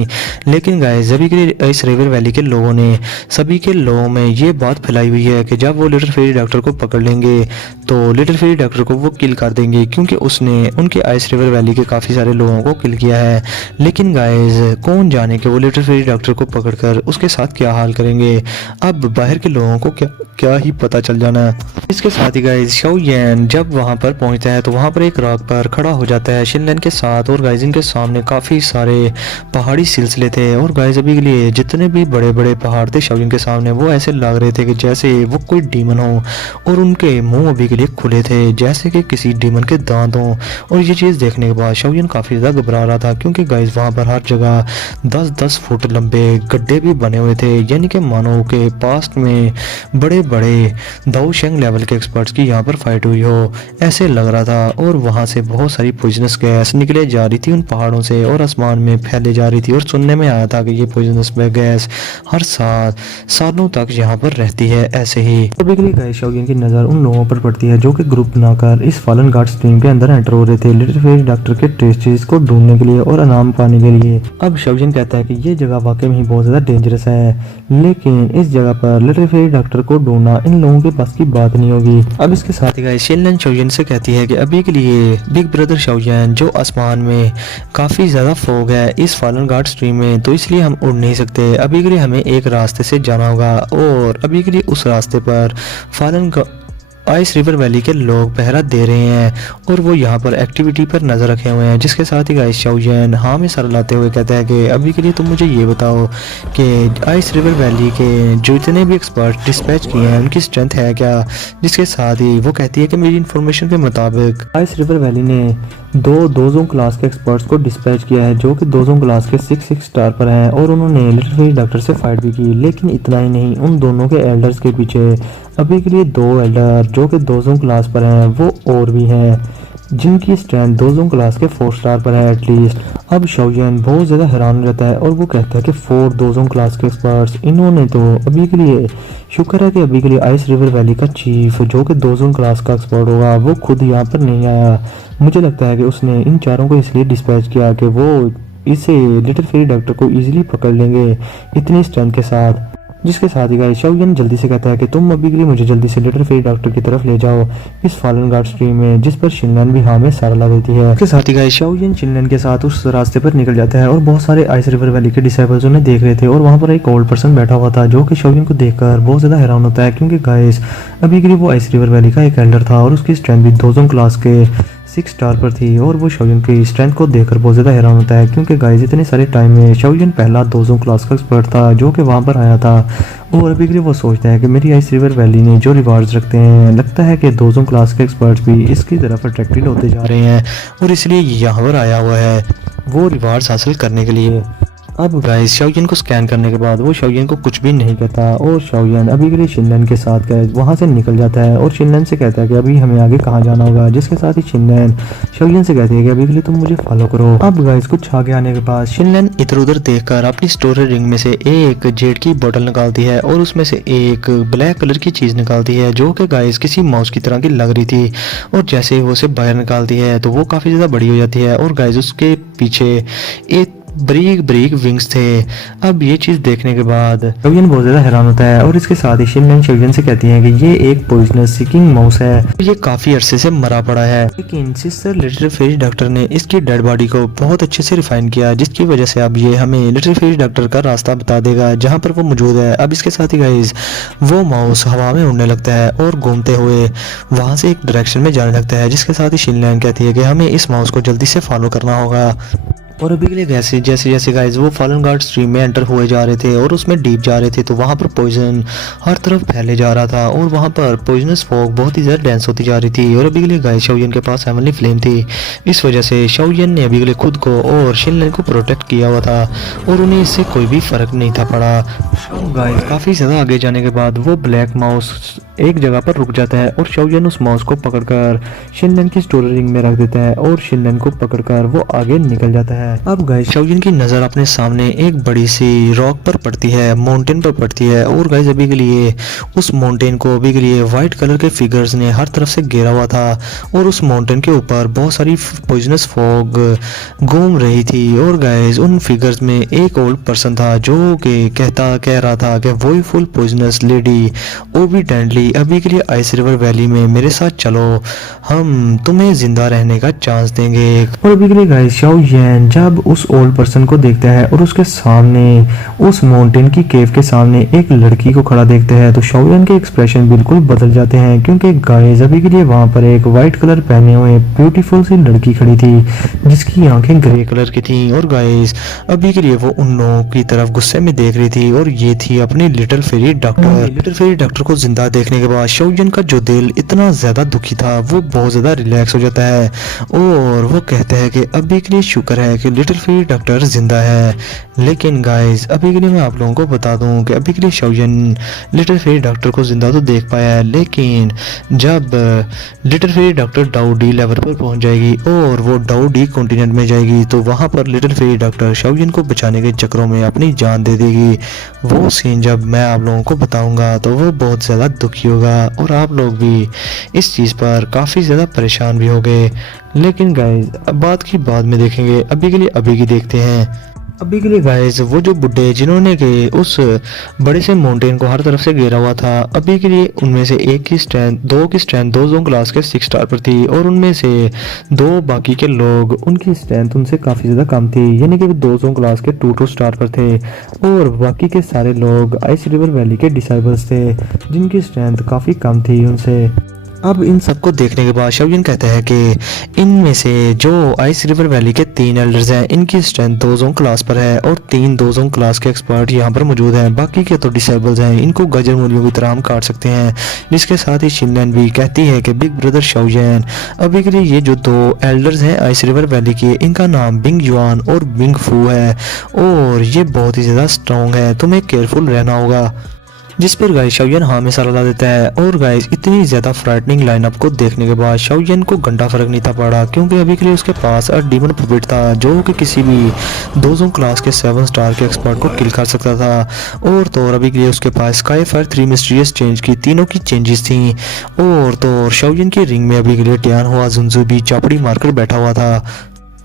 लेकिन गाइस अभी के लिए इस रिवर वैली के लोगों ने सभी के लोगों में ये बात फैलाई हुई है कि जब वो लिटिल फेरी डॉक्टर को पकड़ लेंगे तो लिटिल फेरी डॉक्टर को वो किल कर देंगे क्योंकि उसने उनके आइस रिवर वैली के काफी सारे लोगों को किल किया है। लेकिन गाइस कौन जाने कि वो लिटिल फेरी डॉक्टर को पकड़कर उसके साथ क्या हाल करेंगे, अब बाहर के लोगों को क्या ही पता चल जाना। इसके साथ ही गाइस शाओजिन जब वहां पर पहुंचता है तो वहां पर एक रॉक पर खड़ा हो जाता है शिनलैन के साथ और गाइस इनके सामने काफी सारे पहाड़ी सिलसिले थे और गाइस अभी के लिए जितने भी बड़े बड़े पहाड़ थे शाओजिन के सामने वो ऐसे लग रहे थे कि जैसे वो कोई डीमन हो और उनके मुंह अभी के लिए खुले थे जैसे कि किसी डीमन के दांत हों। और ये चीज देखने के बाद शाओजिन काफी ज्यादा घबरा रहा था क्योंकि गाइस वहां पर हर जगह 10 फुट लंबे गड्ढे भी बने हुए थे यानी कि मानो के पास्ट में बड़े बड़े दाऊ शेंग लेवल के एक्सपर्ट्स की यहाँ पर फाइट हुई हो ऐसे लग रहा था। और वहाँ से बहुत सारी पॉइजनस गैस निकले जा रही थी उन पहाड़ों से और आसमान में फैले जा रही थी और सुनने में आया था कि ये पॉइजनस गैस हर सालों तक यहाँ पर रहती है ऐसे ही। गाइस शाओजिन की नज़र उन लोगों पर पड़ती है जो कि ग्रुप बनाकर इस फॉलन गार्ड स्ट्रीम के अंदर एंटर हो रहे थे लिटिल फेरी डॉक्टर के ट्रेसेस को ढूंढने के लिए और इनाम पाने के लिए। अब शाओजिन कहता है कि ये जगह वाकई में ही बहुत ज़्यादा डेंजरस है लेकिन इस जगह पर लिटिल फेरी डॉक्टर को ढूंढना इन लोगों के पास की बात नहीं होगी। अब इसके साथ ही गाइस शिनलैन शाओजिन से कहती है कि अभी के लिए बिग ब्रदर शाओजिन जो आसमान में काफ़ी ज़्यादा फॉग है इस फॉलन गार्ड स्ट्रीम में तो इसलिए हम उड़ नहीं सकते। अभी के लिए हमें एक रास्ते से जाना होगा और अभी के लिए उस रास्ते पर आइस रिवर वैली के लोग पहरा दे रहे हैं और वो यहाँ पर एक्टिविटी पर नज़र रखे हुए हैं। जिसके साथ ही गाइस शाओजियन हाँ में सर लाते हुए कहता है कि अभी के लिए तुम मुझे ये बताओ कि आइस रिवर वैली के जो जितने भी एक्सपर्ट डिस्पैच किए हैं उनकी स्ट्रेंथ है क्या। जिसके साथ ही वो कहती है कि मेरी इन्फॉर्मेशन के मुताबिक आइस रिवर वैली ने दो दोजों क्लास के एक्सपर्ट्स को डिस्पैच किया है जो कि दोजों क्लास के 6 स्टार पर हैं और उन्होंने लिटिल फेरी डॉक्टर से फाइट भी की। लेकिन इतना ही नहीं, उन दोनों के एल्डर्स के पीछे अभी के लिए 2 एल्डर जो कि दोजों क्लास पर हैं वो और भी हैं जिनकी स्ट्रेंथ दोजों क्लास के 4 स्टार पर है एटलीस्ट। अब शाओजियन बहुत ज़्यादा हैरान रहता है और वो कहता है कि 4 दोजों क्लास के एक्सपर्ट्स, इन्होंने तो अभी के लिए शुक्र है कि अभी के लिए आइस रिवर वैली का चीफ जो कि दोजों क्लास का एक्सपर्ट होगा वो खुद यहाँ पर नहीं आया। मुझे लगता है कि उसने इन चारों को इसलिए डिस्पैच किया कि वो इसे लिटिल फेरी डॉक्टर को इजीली पकड़ लेंगे इतनी स्ट्रेंथ के साथ। जिसके साथ ही गाइस शाओजियन जल्दी से कहता है कि तुम अभी के लिए मुझे जल्दी से लिटिल फेरी डॉक्टर की तरफ ले जाओ इस फॉलन गार्ड स्ट्रीम में, जिस पर शिनलैन भी हाँ में सारा ला देती है। इसके साथ ही गाइस शाओजियन शिनलैन के साथ उस रास्ते पर निकल जाता है और बहुत सारे आइस रिवर वैली के डिसाइबल्स उन्हें देख रहे थे और वहाँ पर एक ओल्ड पर्सन बैठा हुआ था जो कि शाओजियन को देखकर बहुत ज़्यादा हैरान होता है क्योंकि गाइस अभी के लिए वो आइस रिवर वैली का एक एल्डर था और उसकी स्ट्रेंथ भी दोजों क्लास के 6 स्टार पर थी। और वो शाओजियन की स्ट्रेंथ को देखकर बहुत ज़्यादा हैरान होता है क्योंकि गाइस इतने सारे टाइम में शाओजियन पहला दोजों क्लास का एक्सपर्ट था जो कि वहाँ पर आया था और अभी के लिए वो सोचता है कि मेरी आइस रिवर वैली ने जो रिवार्ड्स रखते हैं लगता है कि दोजों क्लास के एक्सपर्ट्स भी इसकी तरफ अट्रैक्टेड होते जा रहे हैं और इसलिए यहाँ पर आया हुआ है वो रिवार्ड्स हासिल करने के लिए। अब गाइस शाओजियन को स्कैन करने के बाद वो शाओजियन को कुछ भी नहीं कहता और शाओजियन अभी के लिए शिनलैन के साथ वहाँ से निकल जाता है और शिनलैन से कहता है कि अभी हमें आगे कहाँ जाना होगा। जिसके साथ ही शिनलैन शाओजियन से कहती है कि अभी के लिए तुम मुझे फॉलो करो। अब गाइस कुछ आगे आने के बाद शिनलैन इधर उधर देखकर अपनी स्टोरेज रिंग में से एक जेड की बोतल निकालती है और उसमें से एक ब्लैक कलर की चीज निकालती है जो कि गाइस किसी माउस की तरह की लग रही थी और जैसे ही वो उसे बाहर निकालती है तो वो काफी ज्यादा बड़ी हो जाती है और गाइस उसके पीछे एक ब्रीक ब्रीक विंग्स थे। अब ये चीज देखने के बाद शाओजियन बहुत ज्यादा हैरान होता है और इसके साथ ही शिनलैन शाओजियन से कहती है कि ये एक पॉइजनस सीकिंग माउस है, ये काफी अरसे से मरा पड़ा है लेकिन सिस्टर लिटिल फेरी डॉक्टर ने इसकी डेड बॉडी को बहुत अच्छे से रिफाइन किया जिसकी वजह से अब ये हमें लिटिल फेरी डॉक्टर का रास्ता बता देगा जहाँ पर वो मौजूद है। अब इसके साथ ही गाइस वो माउस हवा में उड़ने लगता है और घूमते हुए वहां से एक डायरेक्शन में जाने लगता है। जिसके साथ ही शिनलैन कहती है कि हमें इस माउस को जल्दी से फॉलो करना होगा। और अभी के लिए जैसे जैसे गाइस वो फॉलन गार्ड स्ट्रीम में एंटर हुए जा रहे थे और उसमें डीप जा रहे थे तो वहाँ पर पॉइजन हर तरफ फैले जा रहा था और वहाँ पर पॉइजनस फॉग बहुत ही ज़्यादा डेंस होती जा रही थी। और अभी के लिए गाइस शाओजियन के पास हेवनली फ्लेम थी, इस वजह से शाओजियन ने अभी के लिए खुद को और शिनलैन को प्रोटेक्ट किया हुआ था और उन्हें इससे कोई भी फर्क नहीं था पड़ा। गाइस काफ़ी ज़्यादा आगे जाने के बाद वो ब्लैक माउस एक जगह पर रुक जाता है और शाओजियन उस माउस को पकड़कर शिनलैन की स्टोरेज रिंग में रख देता है और शिनलैन को पकड़कर वो आगे निकल जाता है। अब गाइस शाओजियन की नज़र अपने सामने एक बड़ी सी रॉक पर पड़ती है, माउंटेन पर पड़ती है और गाइस अभी के लिए उस माउंटेन को अभी के लिए वाइट कलर के फिगर्स ने हर तरफ से घेरा हुआ था और उस माउंटेन के ऊपर बहुत सारी पॉइजनस फॉग घूम रही थी। और गाइस उन फिगर्स में एक ओल्ड पर्सन था जो कि कह रहा था कि वही फुल पॉइजनस लेडी ओविडेंटली अभी के लिए आइस रिवर वैली में मेरे साथ चलो, हम तुम्हें जिंदा रहने का चांस देंगे। और अभी के लिए गाइस शाओजियन जब उस ओल्ड पर्सन को देखता है और उसके सामने उस माउंटेन की केव के सामने एक लड़की को खड़ा देखते हैं तो शाओजियन के एक्सप्रेशन बिल्कुल बदल जाते हैं क्योंकि गाइस अभी के लिए वहां पर एक वाइट कलर पहने हुए ब्यूटीफुल सी लड़की खड़ी थी जिसकी आंखें ग्रे कलर की थी और गाइस अभी के लिए वो उन लोगों की तरफ गुस्से में देख रही थी और ये थी अपनी little fairy doctor. Little fairy doctor को जिंदा देखने के बाद शाओजियन का जो दिल इतना ज्यादा दुखी था वो बहुत ज्यादा रिलैक्स हो जाता है और वो कहता है कि अभी के लिए शुक्र है कि लिटिल फेरी डॉक्टर जिंदा है। लेकिन गाइस अभी के लिए मैं आप लोगों को बता दूं कि अभी के लिए शाओजियन लिटिल फेरी डॉक्टर को जिंदा तो देख पाया है लेकिन जब लिटिल फेरी डॉक्टर डाउ डी लेवल पर पहुंच जाएगी और वो डाउ डी कॉन्टिनेंट में जाएगी तो वहां पर लिटिल फेरी डॉक्टर शाओजियन को बचाने के चक्करों में अपनी जान दे देगी। वो सीन जब मैं आप लोगों को बताऊंगा तो वो बहुत ज़्यादा दुखी होगा और आप लोग भी इस चीज़ पर काफ़ी ज़्यादा परेशान भी हो गए। लेकिन गाइस अब बात की बाद में देखेंगे, अभी के लिए अभी की देखते हैं। अभी के लिए गाइस वो जो बुड्ढे जिन्होंने के उस बड़े से माउंटेन को हर तरफ से घेरा हुआ था अभी के लिए उनमें से एक की स्ट्रेंथ दो जोन क्लास के 6 स्टार पर थी और उनमें से 2 बाकी के लोग उनकी स्ट्रेंथ उनसे काफ़ी ज़्यादा कम थी यानी कि 2 जोन क्लास के 2 स्टार पर थे और बाकी के सारे लोग आइस रिवर वैली के डिसाइबल्स थे जिनकी स्ट्रेंथ काफ़ी कम थी उनसे। अब इन सबको देखने के बाद शाओयन कहता है कि इनमें से जो आइस रिवर वैली के 3 एल्डर्स हैं, इनकी स्ट्रेंथ 2 जोन क्लास पर है और 3 2 जोन क्लास के एक्सपर्ट यहाँ पर मौजूद हैं। बाकी के तो डिसेबल्स हैं, इनको गजर मूलियों की तरह हम काट सकते हैं। जिसके साथ ही शिनलैन भी कहती है कि बिग ब्रदर शाओयन, अभी के लिए ये जो 2 एल्डर्स हैं आइस रिवर वैली के, इनका नाम बिंग जुआन और बिंग फू है और ये बहुत ही ज़्यादा स्ट्रॉन्ग है, तुम्हें केयरफुल रहना होगा। जिस पर गाइस शाओयन हाँ में सलाह देता है। और गाइस इतनी ज़्यादा फ्राइटनिंग लाइनअप को देखने के बाद शाओयन को घंटा फर्क नहीं था पड़ा, क्योंकि अभी के लिए उसके पास डीमन पपेट था जो कि किसी भी 2 जोन क्लास के 7 स्टार के एक्सपर्ट को किल कर सकता था। और तो और अभी के लिए उसके पास स्काई फायर 3 मिस्टीरियस चेंज की तीनों की चेंजेस थी। और तो और शाओयन की रिंग में अभी के लिए टियान हुआ जुनजू भी चापड़ी मारकर बैठा हुआ था,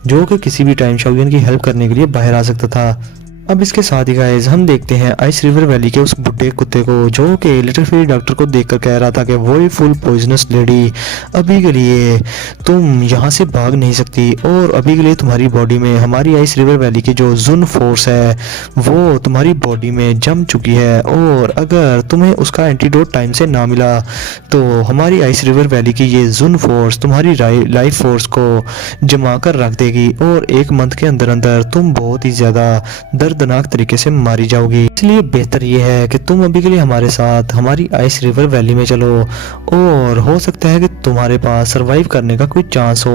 जो कि किसी भी टाइम शाओयन की हेल्प करने के लिए बाहर आ सकता था। अब इसके साथ ही गाइस हम देखते हैं आइस रिवर वैली के उस बुड्ढे कुत्ते को, जो कि लिटिल फेरी डॉक्टर को देखकर कह रहा था कि वो ही फुल पॉइजनस लेडी, अभी के लिए तुम यहाँ से भाग नहीं सकती और अभी के लिए तुम्हारी बॉडी में हमारी आइस रिवर वैली की जो जुन फोर्स है वो तुम्हारी बॉडी में जम चुकी है, और अगर तुम्हें उसका एंटीडोट टाइम से ना मिला तो हमारी आइस रिवर वैली की ये जुन फोर्स तुम्हारी लाइफ फोर्स को जमा कर रख देगी और 1 मंथ के अंदर अंदर तुम बहुत ही ज़्यादा दर्दनाक तरीके से मारी जाओगी। इसलिए बेहतर ये है कि तुम अभी के लिए हमारे साथ हमारी आइस रिवर वैली में चलो, और हो सकता है कि तुम्हारे पास सरवाइव करने का कोई चांस हो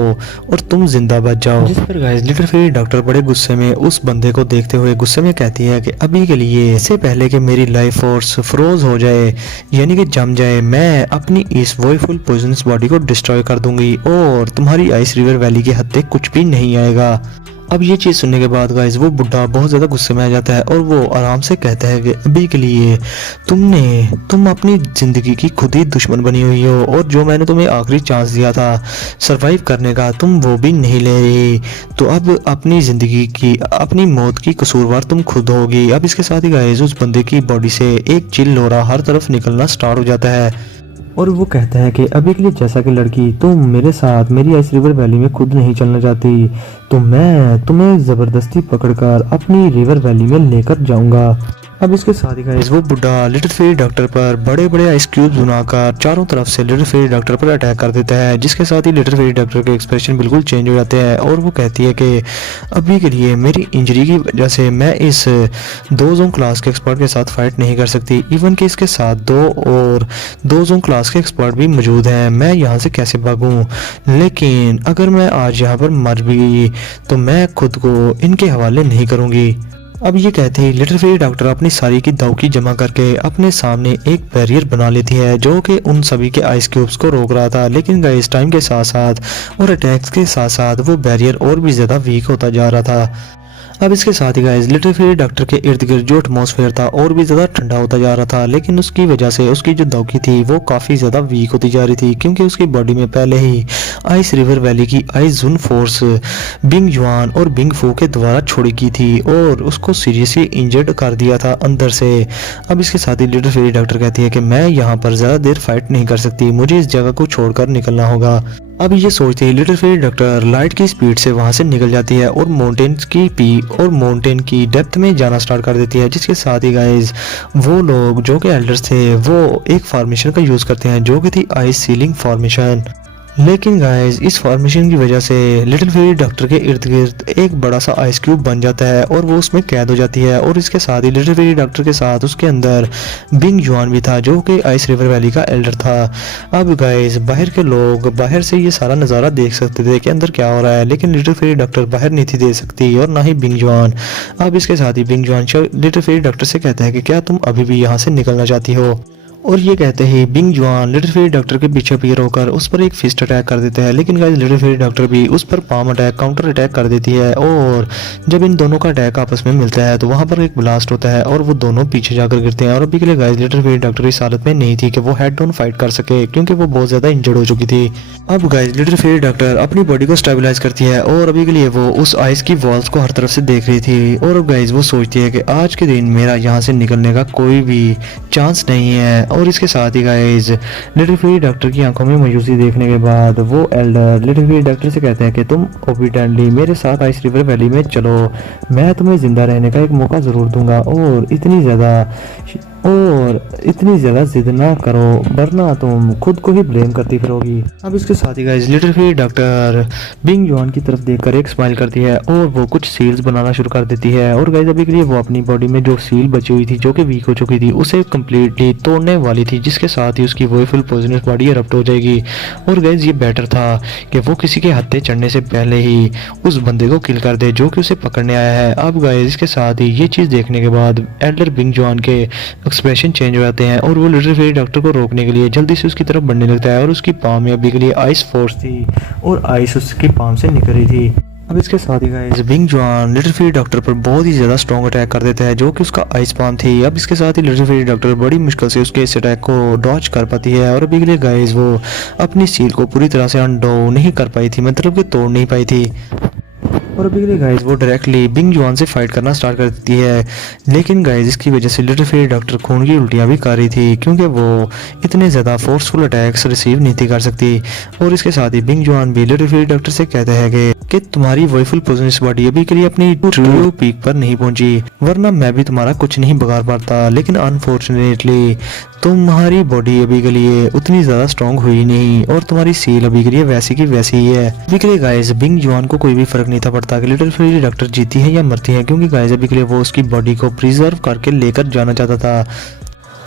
और तुम जिंदा बच जाओ। जिस पर गाइस लिटिल फेरी डॉक्टर बड़े गुस्से में उस बंदे को देखते हुए गुस्से में कहती है कि अभी के लिए इससे पहले कि मेरी लाइफ फोर्स फ्रोज हो जाए, यानी कि जम जाए, मैं अपनी इस वॉयफुल पॉइजनस बॉडी को डिस्ट्रॉय कर दूंगी और तुम्हारी आइस रिवर वैली के हद तक कुछ भी नहीं आएगा। अब ये चीज़ सुनने के बाद गाइस वो बुढ़ा बहुत ज़्यादा गुस्से में आ जाता है और वो आराम से कहता है कि अभी के लिए तुम अपनी ज़िंदगी की खुद ही दुश्मन बनी हुई हो, और जो मैंने तुम्हें आखिरी चांस दिया था सरवाइव करने का तुम वो भी नहीं ले रही, तो अब अपनी ज़िंदगी की अपनी मौत की कसूरवार तुम खुद होगी। अब इसके साथ ही गाइस उस बंदे की बॉडी से एक चिल लोरा हर तरफ निकलना स्टार्ट हो जाता है और वो कहता है कि अभी के लिए जैसा कि लड़की तुम मेरे साथ मेरी आइस रिवर वैली में खुद नहीं चलना चाहती, तो मैं तुम्हें ज़बरदस्ती पकड़कर अपनी रिवर वैली में लेकर जाऊंगा। अब इसके साथ ही गाइस वो बुढ़ा लिटिल फेरी डॉक्टर पर बड़े बड़े आइस क्यूब्स बनाकर चारों तरफ से लिटिल फेरी डॉक्टर पर अटैक कर देता है, जिसके साथ ही लिटिल फेरी डॉक्टर के एक्सप्रेशन बिल्कुल चेंज हो जाते हैं और वो कहती है कि अभी के लिए मेरी इंजरी की वजह से मैं इस 2 जोन क्लास के एक्सपर्ट के साथ फाइट नहीं कर सकती, इवन कि इसके साथ 2 जोन क्लास के एक्सपर्ट भी मौजूद हैं, मैं यहाँ से कैसे भागूँ। लेकिन अगर मैं आज यहाँ पर मर भी गई तो मैं खुद को इनके हवाले नहीं करूँगी। अब ये कहते ही लिटिल फेरी डॉक्टर अपनी सारी की दावकी जमा करके अपने सामने एक बैरियर बना लेती है, जो कि उन सभी के आइस क्यूब्स को रोक रहा था। लेकिन गाइस टाइम के साथ साथ और अटैक्स के साथ साथ वो बैरियर और भी ज़्यादा वीक होता जा रहा था। अब इसके साथ ही गाइस लिटिल फेरी डॉक्टर के इर्द गिर्द जो एटमॉस्फेयर था और भी ज़्यादा ठंडा होता जा रहा था, लेकिन उसकी वजह से उसकी जो दावकी थी वो काफ़ी ज़्यादा वीक होती जा रही थी, क्योंकि उसकी बॉडी में पहले ही आइस रिवर वैली की आइस जुन फोर्स बिंग जुआन और बिंग फू के द्वारा छोड़ी की थी और उसको सीरियसली इंजर्ड कर दिया था अंदर से। अब इसके साथ ही लिटिल फेरी डॉक्टर कहती है कि मैं यहाँ पर ज़्यादा देर फाइट नहीं कर सकती, मुझे इस जगह को छोड़कर निकलना होगा। अब ये सोचते ही लिटिल फेरी डॉक्टर लाइट की स्पीड से वहां से निकल जाती है और माउंटेन की डेप्थ में जाना स्टार्ट कर देती है। जिसके साथ ही गाइस वो लोग जो कि एल्डर्स थे वो एक फॉर्मेशन का यूज़ करते हैं जो कि थी आइस सीलिंग फॉर्मेशन। लेकिन गाइस इस फॉर्मेशन की वजह से लिटिल फेरी डॉक्टर के इर्द गिर्द एक बड़ा सा आइस क्यूब बन जाता है और वो उसमें कैद हो जाती है, और इसके साथ ही लिटिल फेरी डॉक्टर के साथ उसके अंदर बिंग जुआन भी था जो कि आइस रिवर वैली का एल्डर था। अब गाइस बाहर के लोग बाहर से ये सारा नज़ारा देख सकते थे कि अंदर क्या हो रहा है, लेकिन लिटिल फेरी डॉक्टर बाहर नहीं थी देख सकती और ना ही बिंग जुआन। अब इसके साथ ही बिंग जुआन लिटिल फेरी डॉक्टर से कहता है कि क्या तुम अभी भी यहाँ से निकलना चाहती हो, और ये कहते ही बिंग जुआन लिटिल फेरी डॉक्टर के पीछे अपीयर होकर उस पर एक फिस्ट अटैक कर देता है। लेकिन गाइस लिटिल फेरी डॉक्टर भी उस पर पाम अटैक काउंटर अटैक कर देती है, और जब इन दोनों का अटैक आपस में मिलता है तो वहां पर एक ब्लास्ट होता है और वो दोनों पीछे जाकर गिरते हैं। और अभी के लिए गाइस लिटिल फेरी डॉक्टर इस हालत में नहीं थी कि वो हेड डाउन फाइट कर सके, क्योंकि वो बहुत ज्यादा इंजर्ड हो चुकी थी। अब गाइस लिटिल फेरी डॉक्टर अपनी बॉडी को स्टेबलाइज करती है और अभी के लिए वो उस आइस की वॉल्स को हर तरफ से देख रही थी, और अब गाइस वो सोचती है कि आज के दिन मेरा यहाँ से निकलने का कोई भी चांस नहीं है। और इसके साथ ही गाइस लिटिल फेरी डॉक्टर की आंखों में मायूसी देखने के बाद वो एल्डर लिटिल फेरी डॉक्टर से कहते हैं कि तुम ओबिडेंटली मेरे साथ आइस रिवर वैली में चलो, मैं तुम्हें जिंदा रहने का एक मौका जरूर दूंगा। और इतनी ज़्यादा और इतनी ज़्यादा जिद ना करो वरना तुम खुद को ही ब्लेम करती फिरोगी। अब इसके साथ ही guys little fairy doctor Bing John की तरफ देखकर एक स्माइल करती है और वो कुछ सील्स बनाना शुरू कर देती है। और गाइस अभी के लिए वो अपनी बॉडी में जो सील बची हुई थी जो कि वीक हो चुकी थी उसे कम्प्लीटली तोड़ने वाली थी, जिसके साथ ही उसकी वो फुल पॉइजनस बॉडी एरप्ट हो जाएगी। और गाइस ये बेटर था कि वो किसी के हत्थे चढ़ने से पहले ही उस बंदे को किल कर दे जो कि उसे पकड़ने आया है। अब गाइस इसके साथ ही ये चीज़ देखने के बाद एल्डर बिंग जॉन के एक्सप्रेशन चेंज हो जाते हैं और वो लिटिल फेरी डॉक्टर को रोकने के लिए जल्दी से उसकी तरफ बढ़ने लगता है। और उसकी पाम में अभी के लिए आइस फोर्स थी और आइस उसकी पाम से निकल रही थी। अब इसके साथ ही guys Bing John little fairy doctor पर बहुत ही ज़्यादा स्ट्रॉन्ग अटैक कर देता है जो कि उसका आइस पाम थी। अब इसके साथ ही लिटिल फेरी डॉक्टर बड़ी मुश्किल से उसके इस अटैक को डॉच कर पाती है और अभी के लिए गाइस वो अपनी सील को पूरी तरह से अनडो नहीं कर पाई थी, मतलब कि तोड़ नहीं पाई थी। और अभी के लिए गाइस वो डायरेक्टली बिंग जॉन से फाइट करना स्टार्ट कर देती है, लेकिन गाइस इसकी वजह से लिटिल फेरी डॉक्टर खून की उल्टियाँ भी कर रही थी क्योंकि वो इतने ज़्यादा फोर्सफुल अटैक्स रिसीव नहीं थी कर सकती। और इसके साथ ही बिंग जॉन भी लिटिल फेरी डॉक्टर से कहते हैं कि तुम्हारी वॉयफुल पोजिशनस बॉडी अभी के लिए अपनी ट्रू पीक पर नहीं पहुंची, वरना मैं भी तुम्हारा कुछ नहीं बिगाड़ पाता, लेकिन अनफॉर्चुनेटली तुम्हारी बॉडी अभी के लिए उतनी ज़्यादा स्ट्रॉन्ग हुई नहीं और तुम्हारी सील अभी के लिए वैसी की वैसी ही है। अभी के लिए गाइस बिंग जॉन को कोई भी फर्क नहीं था पड़ता कि लिटिल फेरी डॉक्टर जीती है या मरती है, क्योंकि गाइस अभी के लिए वो उसकी बॉडी को प्रिजर्व करके लेकर जाना चाहता था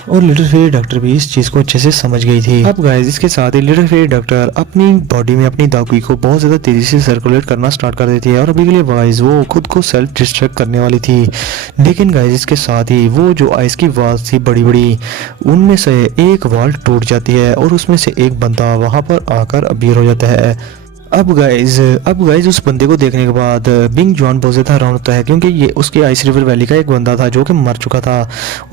और लिटिल फेरी डॉक्टर भी इस चीज़ को अच्छे से समझ गई थी। अब गाइस इसके साथ ही लिटिल फेरी डॉक्टर अपनी बॉडी में अपनी दागी को बहुत ज़्यादा तेज़ी से सर्कुलेट करना स्टार्ट कर देती है और अभी के लिए गाइस वो खुद को सेल्फ डिस्ट्रैक्ट करने वाली थी, लेकिन गाइस इसके साथ ही वो जो आइस की वॉल्स थी बड़ी बड़ी, उनमें से एक वॉल टूट जाती है और उसमें से एक बंदा वहाँ पर आकर अपीयर हो जाता है। अब गाइज उस बंदे को देखने के बाद बिंग जॉन बहुत ज़्यादा हैरान होता है क्योंकि ये उसके आइस रिवर वैली का एक बंदा था जो कि मर चुका था।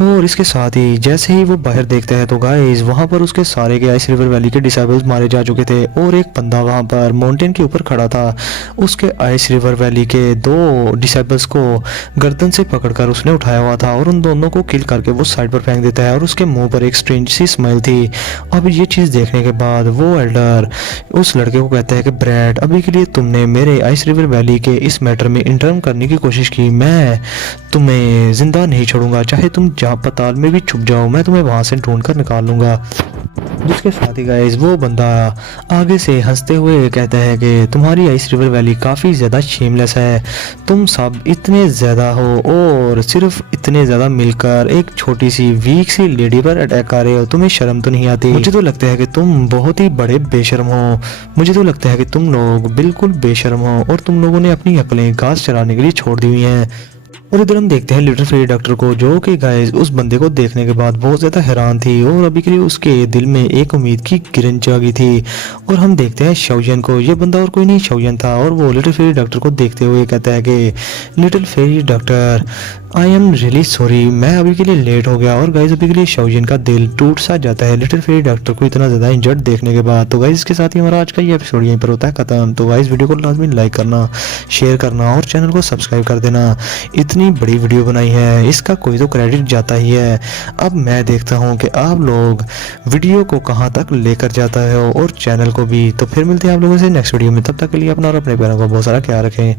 और इसके साथ ही जैसे ही वो बाहर देखता है तो गाइज वहाँ पर उसके सारे के आइस रिवर वैली के डिसेबल्स मारे जा चुके थे और एक बंदा वहाँ पर माउंटेन के ऊपर खड़ा था। उसके आइस रिवर वैली के दो डिसेबल्स को गर्दन से पकड़कर उसने उठाया हुआ था और उन दोनों को किल करके वो साइड पर फेंक देता है और उसके मुंह पर एक स्ट्रेंज सी स्माइल थी। अब ये चीज़ देखने के बाद वो एल्डर उस लड़के को कहता है कि ब्रैड, अभी के लिए तुमने मेरे आइस रिवर वैली के इस मैटर में इंटरम करने की कोशिश की, मैं तुम्हें जिंदा नहीं छोड़ूंगा, चाहे तुम जहाँ पताल में भी छुप जाओ मैं तुम्हें वहां से ढूंढ कर निकाल लूंगा। जिसके साथ ही गाइस वो बंदा आगे से हंसते हुए कहता है कि तुम्हारी आइस रिवर वैली काफ़ी ज़्यादा शेमलेस है, तुम सब इतने ज़्यादा हो और सिर्फ इतने ज़्यादा मिलकर एक छोटी सी वीक सी लेडी पर अटैक कर रहे हो, तुम्हें शर्म तो नहीं आती? मुझे तो लगता है कि तुम बहुत ही बड़े बेशर्म हो, मुझे तो लगता है कि तुम लोग बिल्कुल बेशर्म हो और तुम लोगों ने अपनी अकलें घास चराने के लिए छोड़ दी हुई हैं। और इधर हम देखते हैं लिटिल फेरी डॉक्टर को जो कि गाइस उस बंदे को देखने के बाद बहुत ज़्यादा हैरान थी और अभी के लिए उसके दिल में एक उम्मीद की किरण जागी थी। और हम देखते हैं शाओजिन को, ये बंदा और कोई नहीं शाओजिन था और वो लिटिल फेरी डॉक्टर को देखते हुए कहता है कि little fairy doctor I am really sorry, मैं अभी के लिए लेट हो गया। और गाइस अभी के लिए शाओजिन का दिल टूट सा जाता है लिटिल फेरी डॉक्टर को इतना ज़्यादा इंजर्ड देखने के बाद। तो गाइस इसके साथ ही हमारा आज का ये एपिसोड यहीं पर होता है खत्म। तो गाइस वीडियो को लाजमी लाइक करना, शेयर करना और चैनल को सब्सक्राइब कर देना। इतनी बड़ी वीडियो बनाई है, इसका कोई तो क्रेडिट जाता ही है। अब मैं देखता हूँ कि आप लोग वीडियो को कहाँ तक लेकर जाता है और चैनल को भी। तो फिर मिलते हैं आप लोगों से नेक्स्ट वीडियो में, तब तक के लिए अपना और अपने पैरों का बहुत सारा ख्याल रखें।